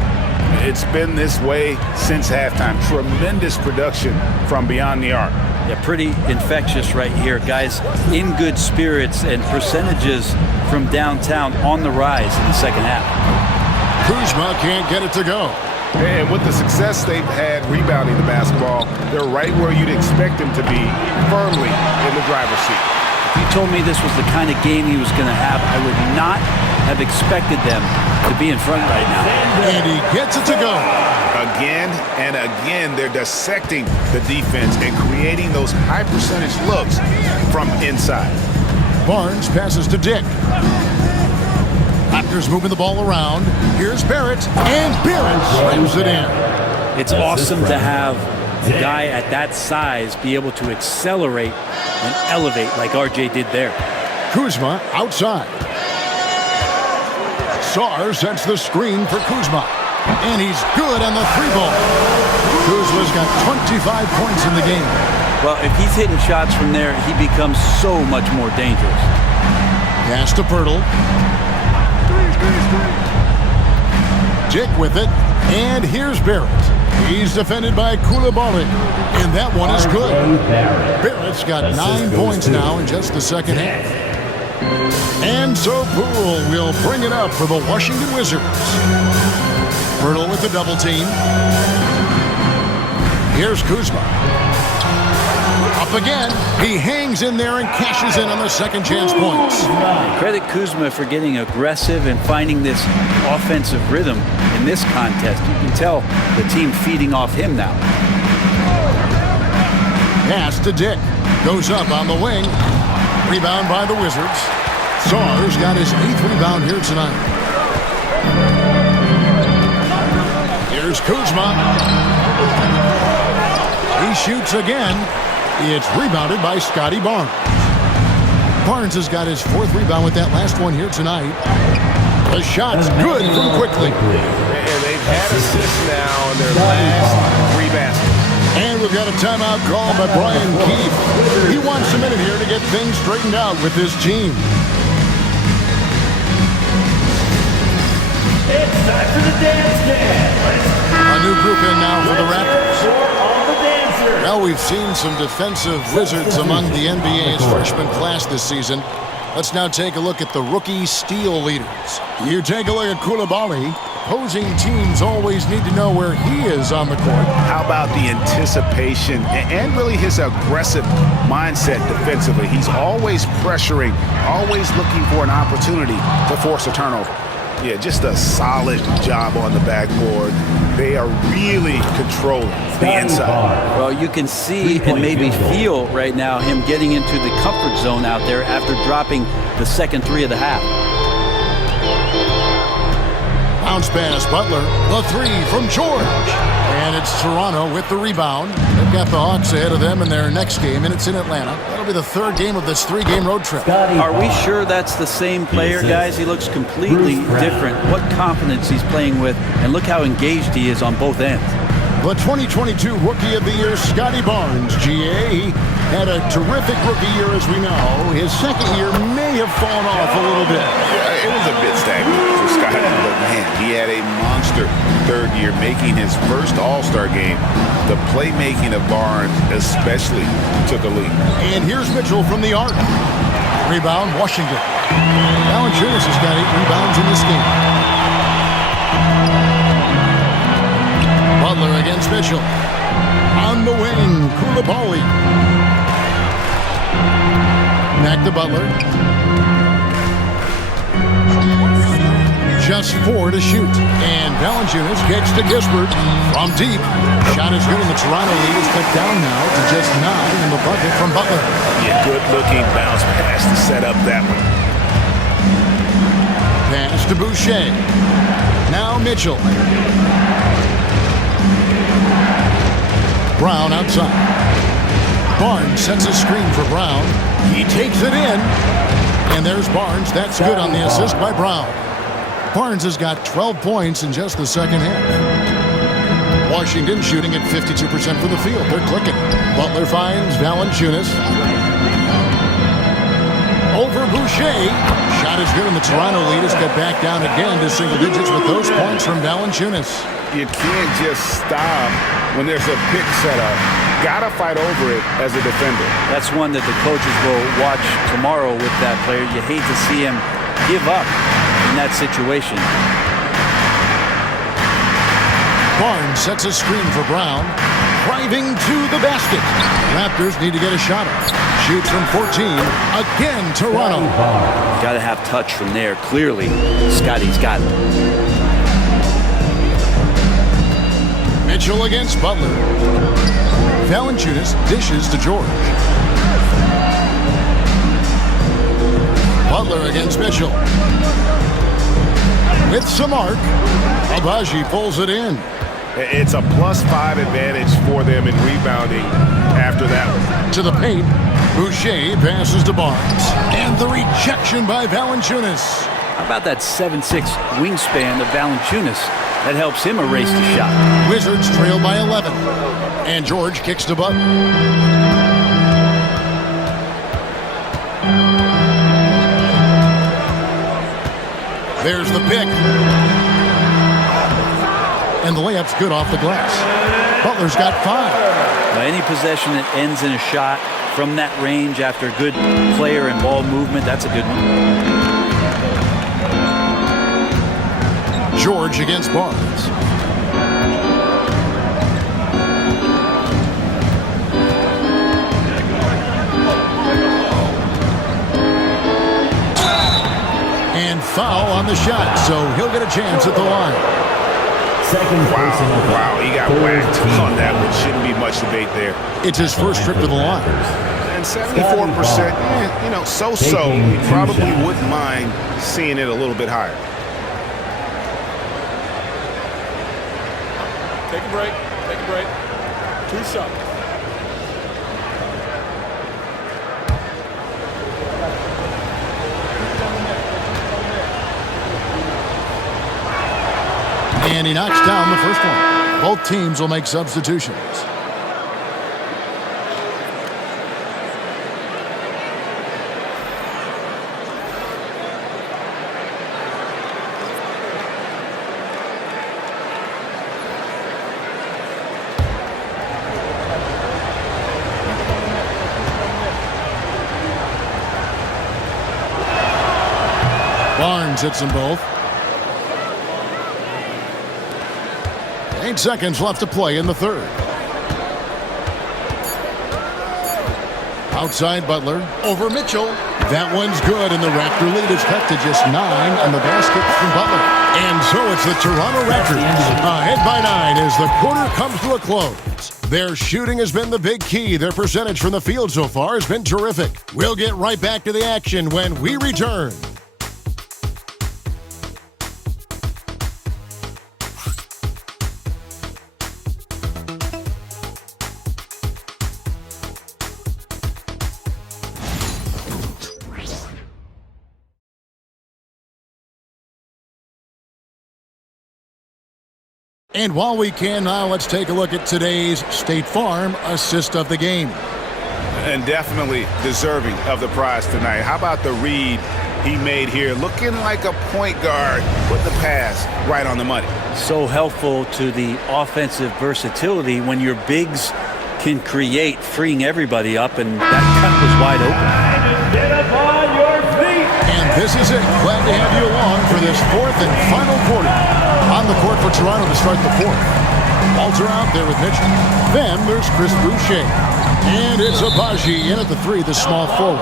It's been this way since halftime. Tremendous production from beyond the arc. Yeah, pretty infectious right here. Guys in good spirits and percentages from downtown on the rise in the second half. Kuzma can't get it to go. And with the success they've had rebounding the basketball, they're right where you'd expect them to be, firmly in the driver's seat. If you told me this was the kind of game he was going to have, I would not have expected them to be in front right now. And he gets it to go. Again and again, they're dissecting the defense and creating those high percentage looks from inside. Barnes passes to Dick. Raptors moving the ball around. Here's Barrett, and Barrett slams it in. It's awesome to have a guy at that size be able to accelerate and elevate like RJ did there. Kuzma outside. Sarr sets the screen for Kuzma. And he's good on the 3-ball. Kuzma's got 25 points in the game. Well, if he's hitting shots from there, he becomes so much more dangerous. Pass to Pirtle. Dick with it. And here's Barrett. He's defended by Koulibaly. And that one is good. Barrett's got 9 points now in just the second half. And so Poole will bring it up for the Washington Wizards. Pirtle with the double team. Here's Kuzma. Up again. He hangs in there and cashes in on the second chance points. Credit Kuzma for getting aggressive and finding this offensive rhythm in this contest. You can tell the team feeding off him now. Pass to Dick. Goes up on the wing. Rebound by the Wizards. Sarr's got his 8th rebound here tonight. Here's Kuzma. He shoots again. It's rebounded by Scotty Barnes. Barnes has got his 4th rebound with that last one here tonight. The shot's good from quickly. And they've had assists now in their last 3 baskets. And we've got a timeout called by Brian Keefe. He wants a minute here to get things straightened out with this team. It's time for the dance dance. A new group in now for the Raptors. All the dancers. Well, we've seen some defensive wizards among the NBA's freshman class this season. Let's now take a look at the rookie steal leaders. You take a look at Coulibaly. Opposing teams always need to know where he is on the court. How about the anticipation and really his aggressive mindset defensively? He's always pressuring, always looking for an opportunity to force a turnover. Yeah, just a solid job on the backboard. They are really controlling the inside. Well, you can see and maybe feel right now him getting into the comfort zone out there after dropping the second 3 of the half. Bounce pass, Butler. The 3 from George. And it's Toronto with the rebound. They've got the Hawks ahead of them in their next game, and it's in Atlanta. That'll be the 3rd game of this 3-game road trip. Are we sure that's the same player, guys? He looks completely different. What confidence he's playing with, and look how engaged he is on both ends. The 2022 Rookie of the Year, Scotty Barnes, GA. He had a terrific rookie year, as we know. His second year may have fallen off a little bit. It was a bit stagnant for Scotty, but man, he had a monster 3rd year, making his first All-Star game. The playmaking of Barnes especially took a lead. And here's Mitchell from the arc. Rebound, Washington. Valanciunas has got 8 rebounds in this game. Butler against Mitchell. On the wing, Coulibaly. Back to Butler. Just 4 to shoot. And Valanciunas kicks to Kispert from deep. Shot is good, and the Toronto lead is cut down now to just 9 in the bucket from Butler. Yeah, good-looking bounce pass to set up that one. Pass to Boucher. Now Mitchell. Brown outside. Barnes sets a screen for Brown. He takes it in. And there's Barnes. That's good on the assist by Brown. Barnes has got 12 points in just the second half. Washington shooting at 52% for the field. They're clicking. Butler finds Valanciunas. Over Boucher. Shot is good, and the Toronto lead is cut back down again to single digits with those points from Valanciunas. You can't just stop when there's a pick set up. Gotta fight over it as a defender. That's one that the coaches will watch tomorrow with that player. You hate to see him give up in that situation. Barnes sets a screen for Brown. Driving to the basket. Raptors need to get a shot up. Shoots from 14. Again, Toronto. Got to have touch from there. Clearly, Scotty's got it. Mitchell against Butler. Valanciunas dishes to George. Butler against Mitchell. With some arc, Abaji pulls it in. It's a +5 advantage for them in rebounding after that one. To the paint, Boucher passes to Barnes. And the rejection by Valanciunas. How about that 7'6" wingspan of Valanciunas? That helps him erase the shot. Wizards trail by 11. And George kicks to Butler. There's the pick. And the layup's good off the glass. Butler's got 5. Now, any possession that ends in a shot from that range after good player and ball movement, that's a good one. George against Barnes. And foul on the shot, so he'll get a chance at the line. Wow, he got whacked on that one. Shouldn't be much debate there. It's his first trip to the line. And 74%, so-so. You probably wouldn't mind seeing it a little bit higher. Take a break. Take a break. 2 shots. And he knocks down the first one. Both teams will make substitutions. Barnes hits them both. 8 seconds left to play in the third. Outside Butler over Mitchell. That one's good, and the Raptor lead is cut to just 9 on the basket from Butler. And so it's the Toronto Raptors ahead by 9 as the quarter comes to a close. Their shooting has been the big key. Their percentage from the field so far has been terrific. We'll get right back to the action when we return. And while we can now, let's take a look at today's State Farm assist of the game. And definitely deserving of the prize tonight. How about the read he made here? Looking like a point guard. Put the pass right on the money. So helpful to the offensive versatility when your bigs can create, freeing everybody up, and that cut was wide open. Get up on your feet. And this is it. Glad to have you along for this fourth and final quarter. On the court for Toronto to start the fourth. Walter out there with Mitchell. Then there's Chris Boucher. And it's Abaji in at the 3, the small forward.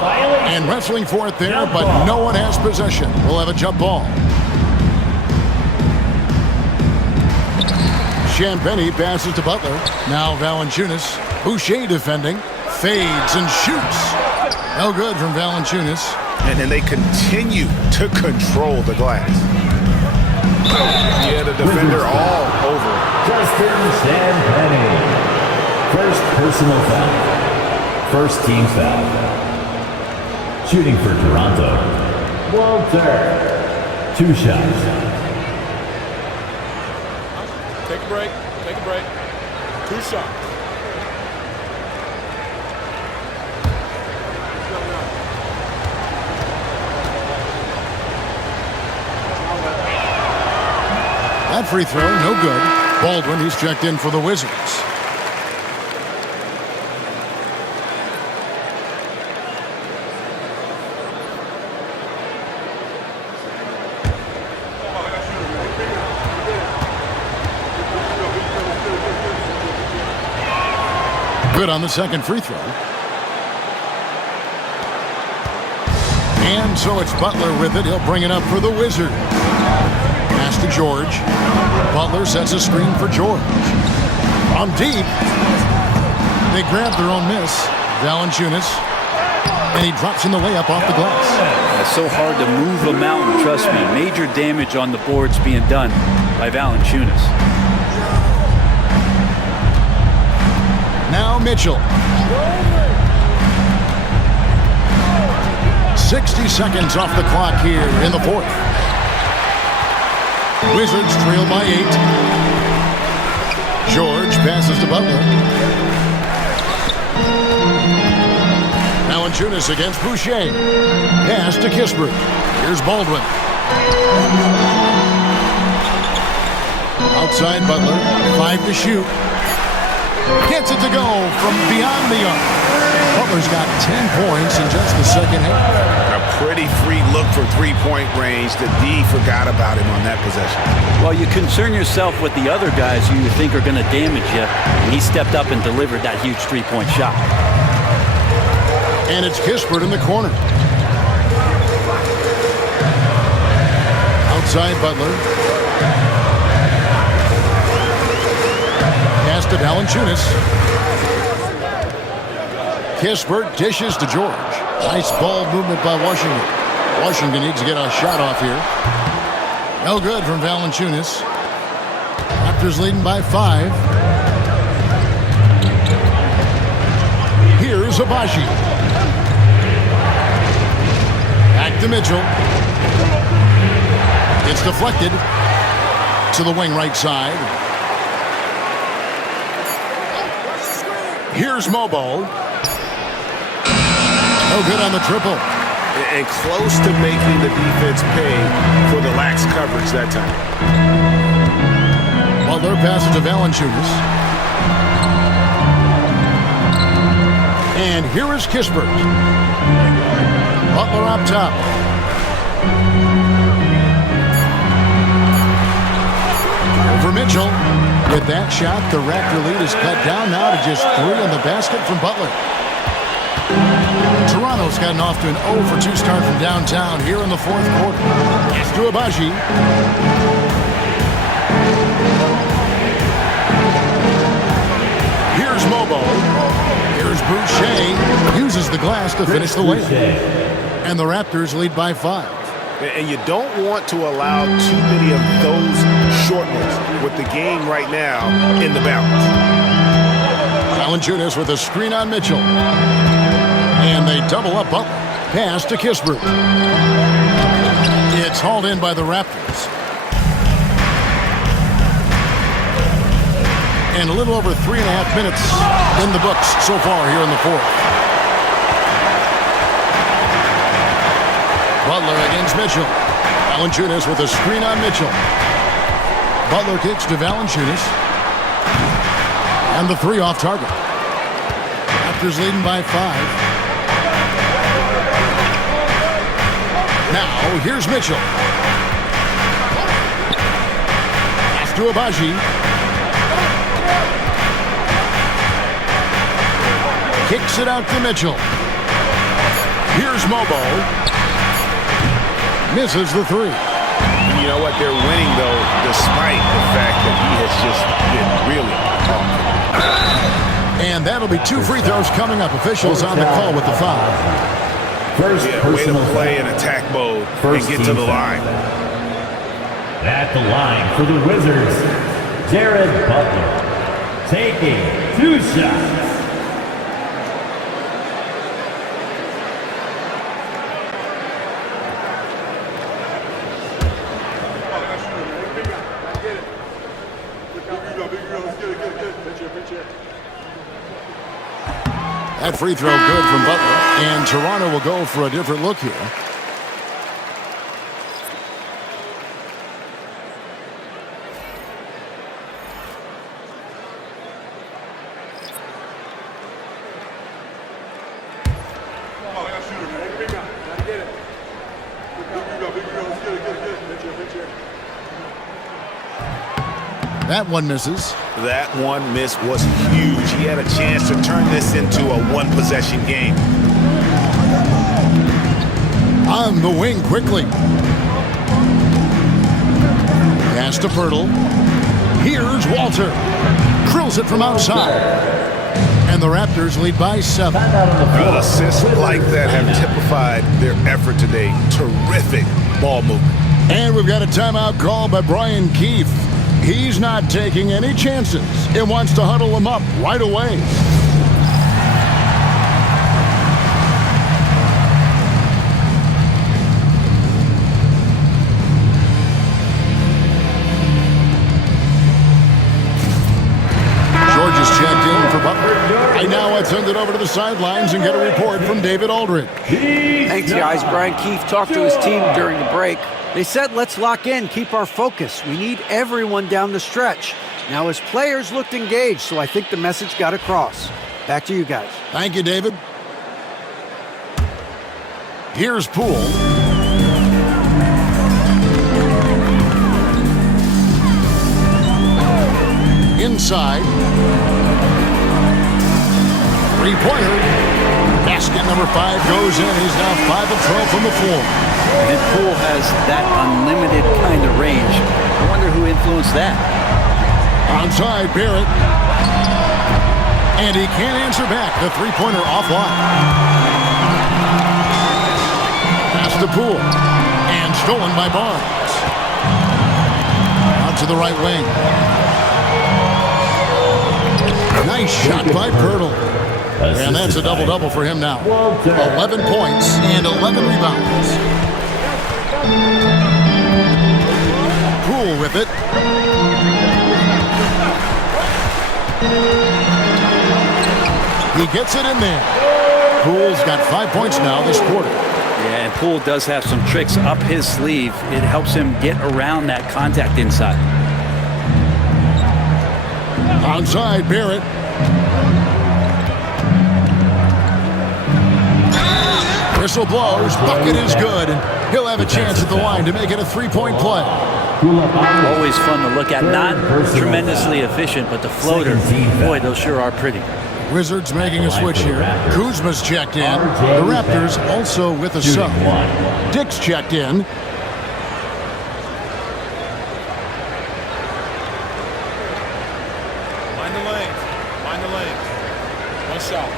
And wrestling for it there, but no one has possession. We'll have a jump ball. Champagny passes to Butler. Now Valanciunas. Boucher defending. Fades and shoots. No good from Valanciunas. And then they continue to control the glass. Yeah, the defender all over. Justin Champagny. First personal foul. First team foul. Shooting for Toronto. Walter. 2 shots. Take a break. Take a break. 2 shots. That free throw, no good. Baldwin, he's checked in for the Wizards. Good on the second free throw. And so it's Butler with it. He'll bring it up for the Wizards. Pass to George. Butler sets a screen for George. From deep. They grab their own miss. Valanciunas. And he drops in the layup off the glass. It's so hard to move a mountain, trust me. Major damage on the boards being done by Valanciunas. Now Mitchell. 60 seconds off the clock here in the fourth. Wizards trail by 8. George passes to Butler. Valanciunas against Boucher. Pass to Kispert. Here's Baldwin. Outside Butler. 5 to shoot. Gets it to go from beyond the arc. Butler's got 10 points in just the second half. A pretty free look for three-point range. The D forgot about him on that possession. Well, you concern yourself with the other guys who you think are going to damage you, and he stepped up and delivered that huge three-point shot. And it's Kispert in the corner. Outside Butler. Pass to Valanciunas. Kispert dishes to George. Nice ball movement by Washington. Washington needs to get a shot off here. No good from Valanciunas. Raptors leading by 5. Here's Abaji. Back to Mitchell. It's deflected. to the wing right side. Here's Mobo. No good on the triple. And close to making the defense pay for the lax coverage that time. Butler passes to Valanciunas. And here is Kispert. Butler up top. Over Mitchell. With that shot, the Raptor lead is cut down now to just 3 in the basket from Butler. Toronto's gotten off to an 0-for-2 start from downtown here in the fourth quarter. Pass to Abaji. Here's Mobo. Here's Boucher. Uses the glass to finish the layup. And the Raptors lead by 5. And you don't want to allow too many of those short ones with the game right now in the balance. Valanciunas with a screen on Mitchell. And they double up Butler. Pass to Kispert. It's hauled in by the Raptors. And a little over 3.5 minutes in the books so far here in the fourth. Butler against Mitchell. Valanciunas with a screen on Mitchell. Butler kicks to Valanciunas. And the 3 off target. Raptors leading by 5. Now, here's Mitchell. Pass to Abaji. Kicks it out to Mitchell. Here's Mobo. Misses the 3. You know what? They're winning, though, despite the fact that he has just been really awful. And that'll be 2 free throws coming up. Officials on the call with the foul. Way to play in attack mode and get to the line. At the line for the Wizards, Jared Butler taking 2 shots. That free throw good from Butler. And Toronto will go for a different look here. That one misses. That one miss was huge. He had a chance to turn this into a one-possession game. On the wing quickly. Pass to Pirtle. Here's Walter. Drills it from outside. And the Raptors lead by 7. Assists like that have typified their effort today. Terrific ball movement. And we've got a timeout call by Brian Keefe. He's not taking any chances. It wants to huddle them up right away. George is checked in for Butler. Right now, let's send it over to the sidelines and get a report from David Aldridge. Thanks, guys. Brian Keefe talked to his team during the break. They said, let's lock in, keep our focus. We need everyone down the stretch. Now, his players looked engaged, so I think the message got across. Back to you guys. Thank you, David. Here's Poole. Inside. Three-pointer. Basket number 5 goes in. He's now 5 of 12 from the floor. And Poole has that unlimited kind of range. I wonder who influenced that. Onside, Barrett. And he can't answer back. The three-pointer offline. Pass to Poole. And stolen by Barnes. Out to the right wing. Nice shot by Pirtle. And that's a double-double for him now. 11 points and 11 rebounds. Poole with it. He gets it in there. Poole's got 5 points now this quarter. Yeah, and Poole does have some tricks up his sleeve. It helps him get around that contact inside. Onside, Barrett. Whistle blows. Bucket is good. He'll have a chance at the line to make it a three-point play. Always fun to look at. Not tremendously efficient, but the floater, boy, those sure are pretty. Wizards making a switch here. Kuzma's checked in. The Raptors also with a sub. Dick's checked in. Mind the lanes. Mind the lanes. One shot.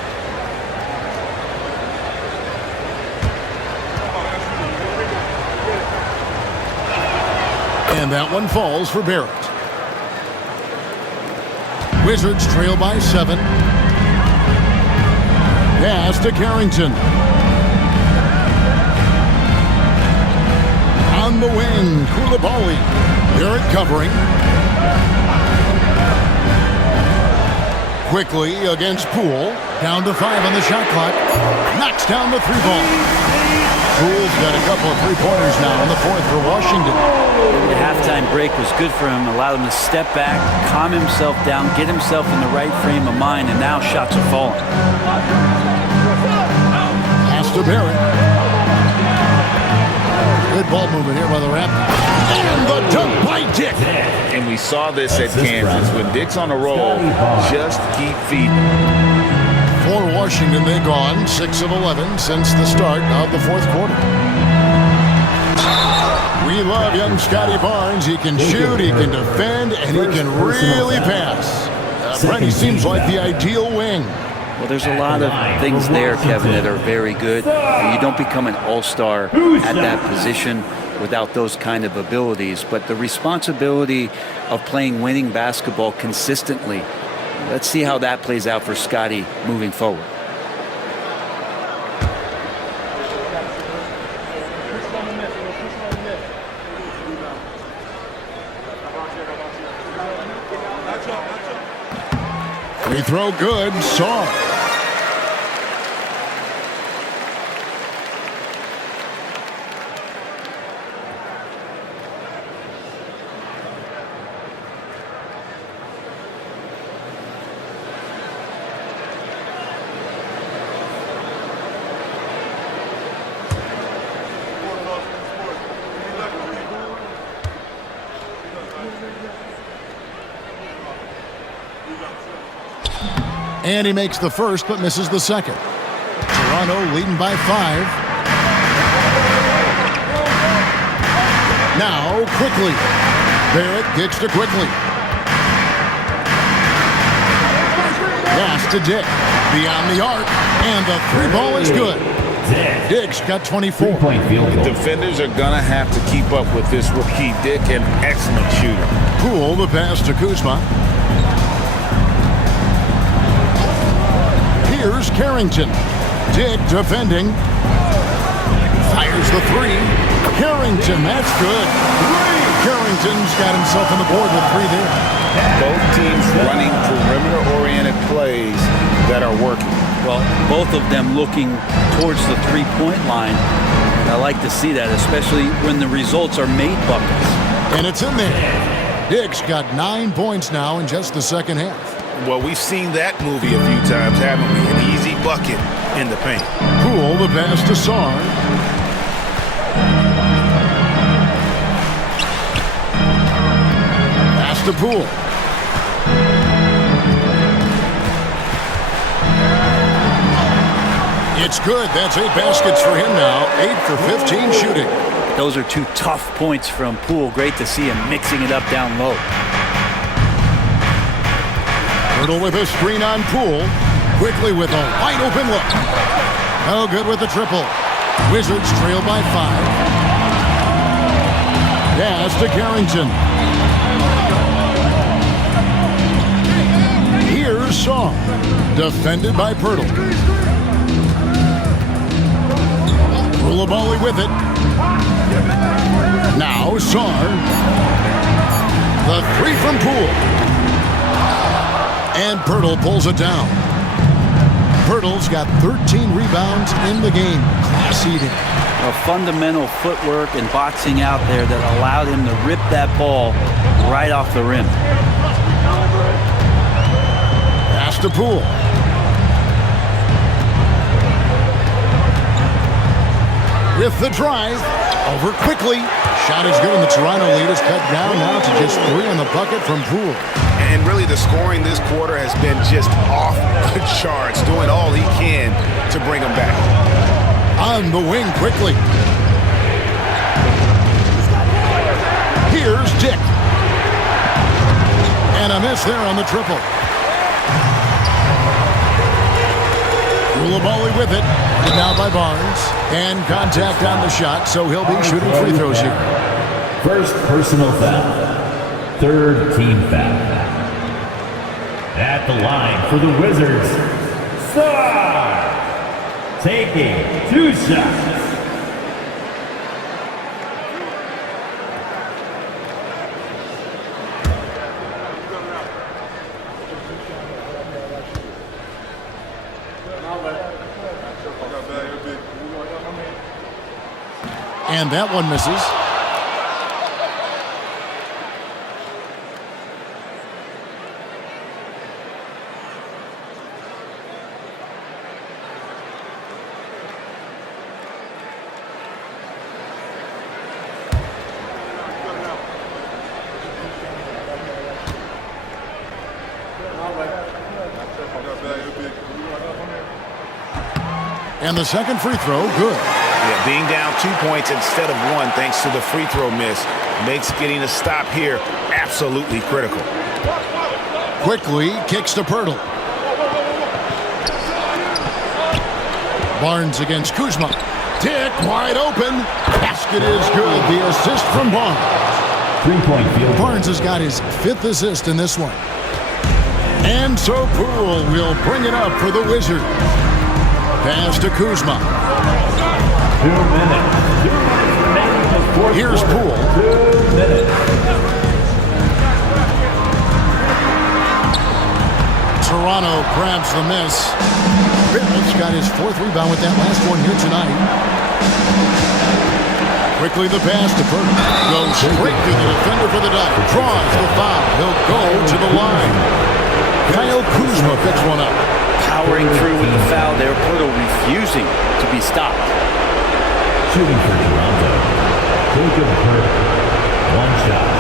And that one falls for Barrett. Wizards trail by 7. Pass to Carrington. On the wing, Koulibaly. Barrett covering. Quickly against Poole. Down to 5 on the shot clock. Knocks down the 3-ball. Poole's got a couple of three-pointers now in the 4th for Washington. The halftime break was good for him. Allowed him to step back, calm himself down, get himself in the right frame of mind, and now shots are falling. Pass to Barrett. Good ball movement here by the Raptors. And the dunk by Dick. And we saw this at Kansas. When Dick's on a roll, just keep feeding. For Washington, they've gone 6 of 11 since the start of the 4th quarter. We love young Scotty Barnes. He can shoot, he can defend, and he can really pass. Brent, he seems like the ideal wing. Well, there's a lot of things there, Kevin, that are very good. You don't become an all-star at that position without those kind of abilities. But the responsibility of playing winning basketball consistently, let's see how that plays out for Scotty moving forward. Free throw good. Saw. And he makes the first but misses the second. Toronto leading by 5. Now quickly. Barrett kicks to Quickly. Pass to Dick. Beyond the arc. And the 3-ball is good. Dick's got 24. The defenders are going to have to keep up with this rookie Dick, an excellent shooter. Poole the pass to Kuzma. Here's Carrington. Dick defending. Fires the 3. Carrington, that's good. Carrington's got himself on the board with 3 there. Both teams running perimeter-oriented plays that are working. Well, both of them looking towards the three-point line. And I like to see that, especially when the results are made buckets. And it's in there. Dick's got 9 points now in just the second half. Well, we've seen that movie a few times, haven't we? An easy bucket in the paint. Poole the pass to Sarr. Pass to Poole. It's good. That's 8 baskets for him now. 8 for 15 shooting. Those are 2 tough points from Poole. Great to see him mixing it up down low. Hurdle with a screen on Poole. Quickly with a wide open look. No good with the triple. Wizards trail by 5. Pass to Carrington. Here's Saw. Defended by Pirtle. Koulibaly with it. Now Sarr. The three from Poole. And Pirtle pulls it down. Pirtle's got 13 rebounds in the game. Class eating. A fundamental footwork and boxing out there that allowed him to rip that ball right off the rim. Pass to Poole. With the drive, over quickly. Shot is good, and the Toronto lead is cut down now to just 3 on the bucket from Poole. And really, the scoring this quarter has been just off the charts, doing all he can to bring them back. On the wing quickly. Here's Dick. And a miss there on the triple. Koulibaly with it. And now by Barnes. And contact on the shot, so he'll be shooting free throws here. First personal foul. Third team foul. At the line for the Wizards, Star taking 2 shots. And that one misses. And the second free throw, good. Yeah, being down 2 points instead of 1 thanks to the free throw miss makes getting a stop here absolutely critical. Quickly kicks to Pirtle. Barnes against Kuzma. Dick wide open. Basket is good. The assist from Barnes. 3-point field. Barnes has got his 5th assist in this one. And so Poole will bring it up for the Wizards. Pass to Kuzma. 2 minutes. 2 minutes remaining in the fourth Here's quarter. Poole. 2 minutes. Toronto grabs the miss. Barrett's got his 4th rebound with that last one here tonight. Quickly the pass to Pirtle. Goes straight to the defender for the dunk. Draws the foul. He'll go to the line. Kyle Kuzma picks one up. Powering through with the foul there, Pirtle refusing to be stopped. Shooting for Toronto, Jacob Pirtle. 1 shot.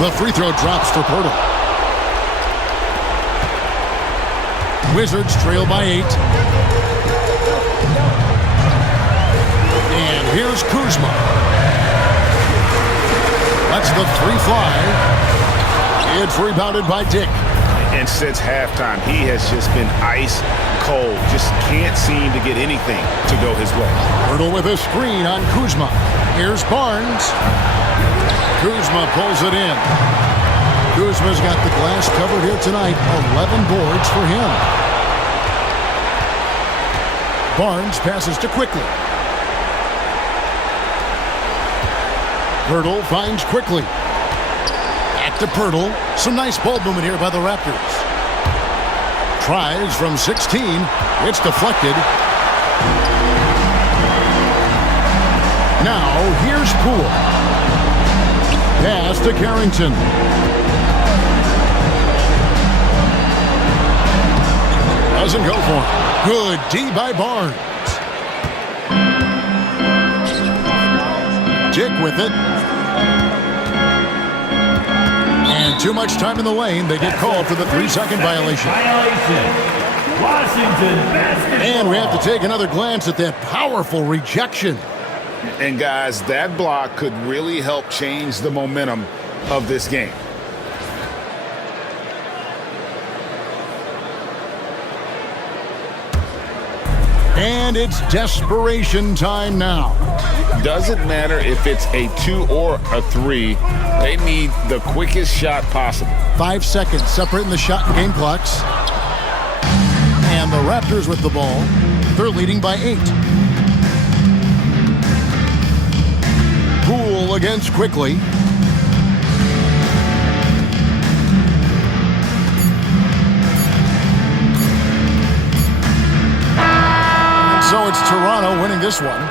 The free throw drops for Pirtle. Wizards trail by 8. And here's Kuzma. Lets the 3 fly. It's rebounded by Dick. And since halftime, he has just been ice cold. Just can't seem to get anything to go his way. Pirtle with a screen on Kuzma. Here's Barnes. Kuzma pulls it in. Kuzma's got the glass covered here tonight. 11 boards for him. Barnes passes to Quickly. Pirtle finds Quickly. Back to Pirtle. Some nice ball movement here by the Raptors. Tries from 16. It's deflected. Now here's Poole. Pass to Carrington. Doesn't go for it. Good D by Barnes. Dick with it. And too much time in the lane. They get called for the 3-second violation. Washington basketball. And we have to take another glance at that powerful rejection. And guys, that block could really help change the momentum of this game. And it's desperation time now. Doesn't matter if it's a 2 or a 3. They need the quickest shot possible. 5 seconds separating the shot and game clocks. And the Raptors with the ball. They're leading by 8. Poole against Quickly. So it's Toronto winning this one.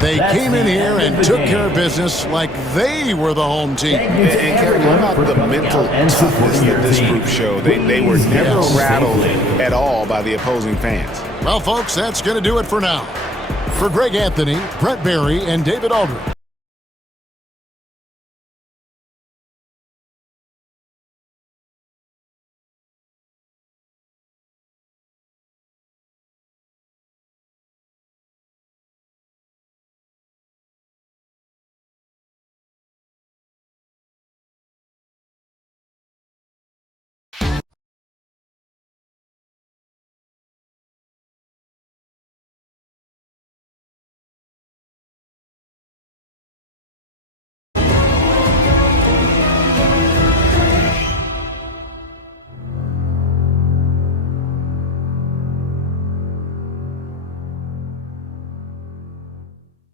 They came in here and took care of business like they were the home team. And Kevin, how about the mental toughness that this group showed? They were never rattled at all by the opposing fans. Well, folks, that's going to do it for now. For Greg Anthony, Brett Barry, and David Aldridge,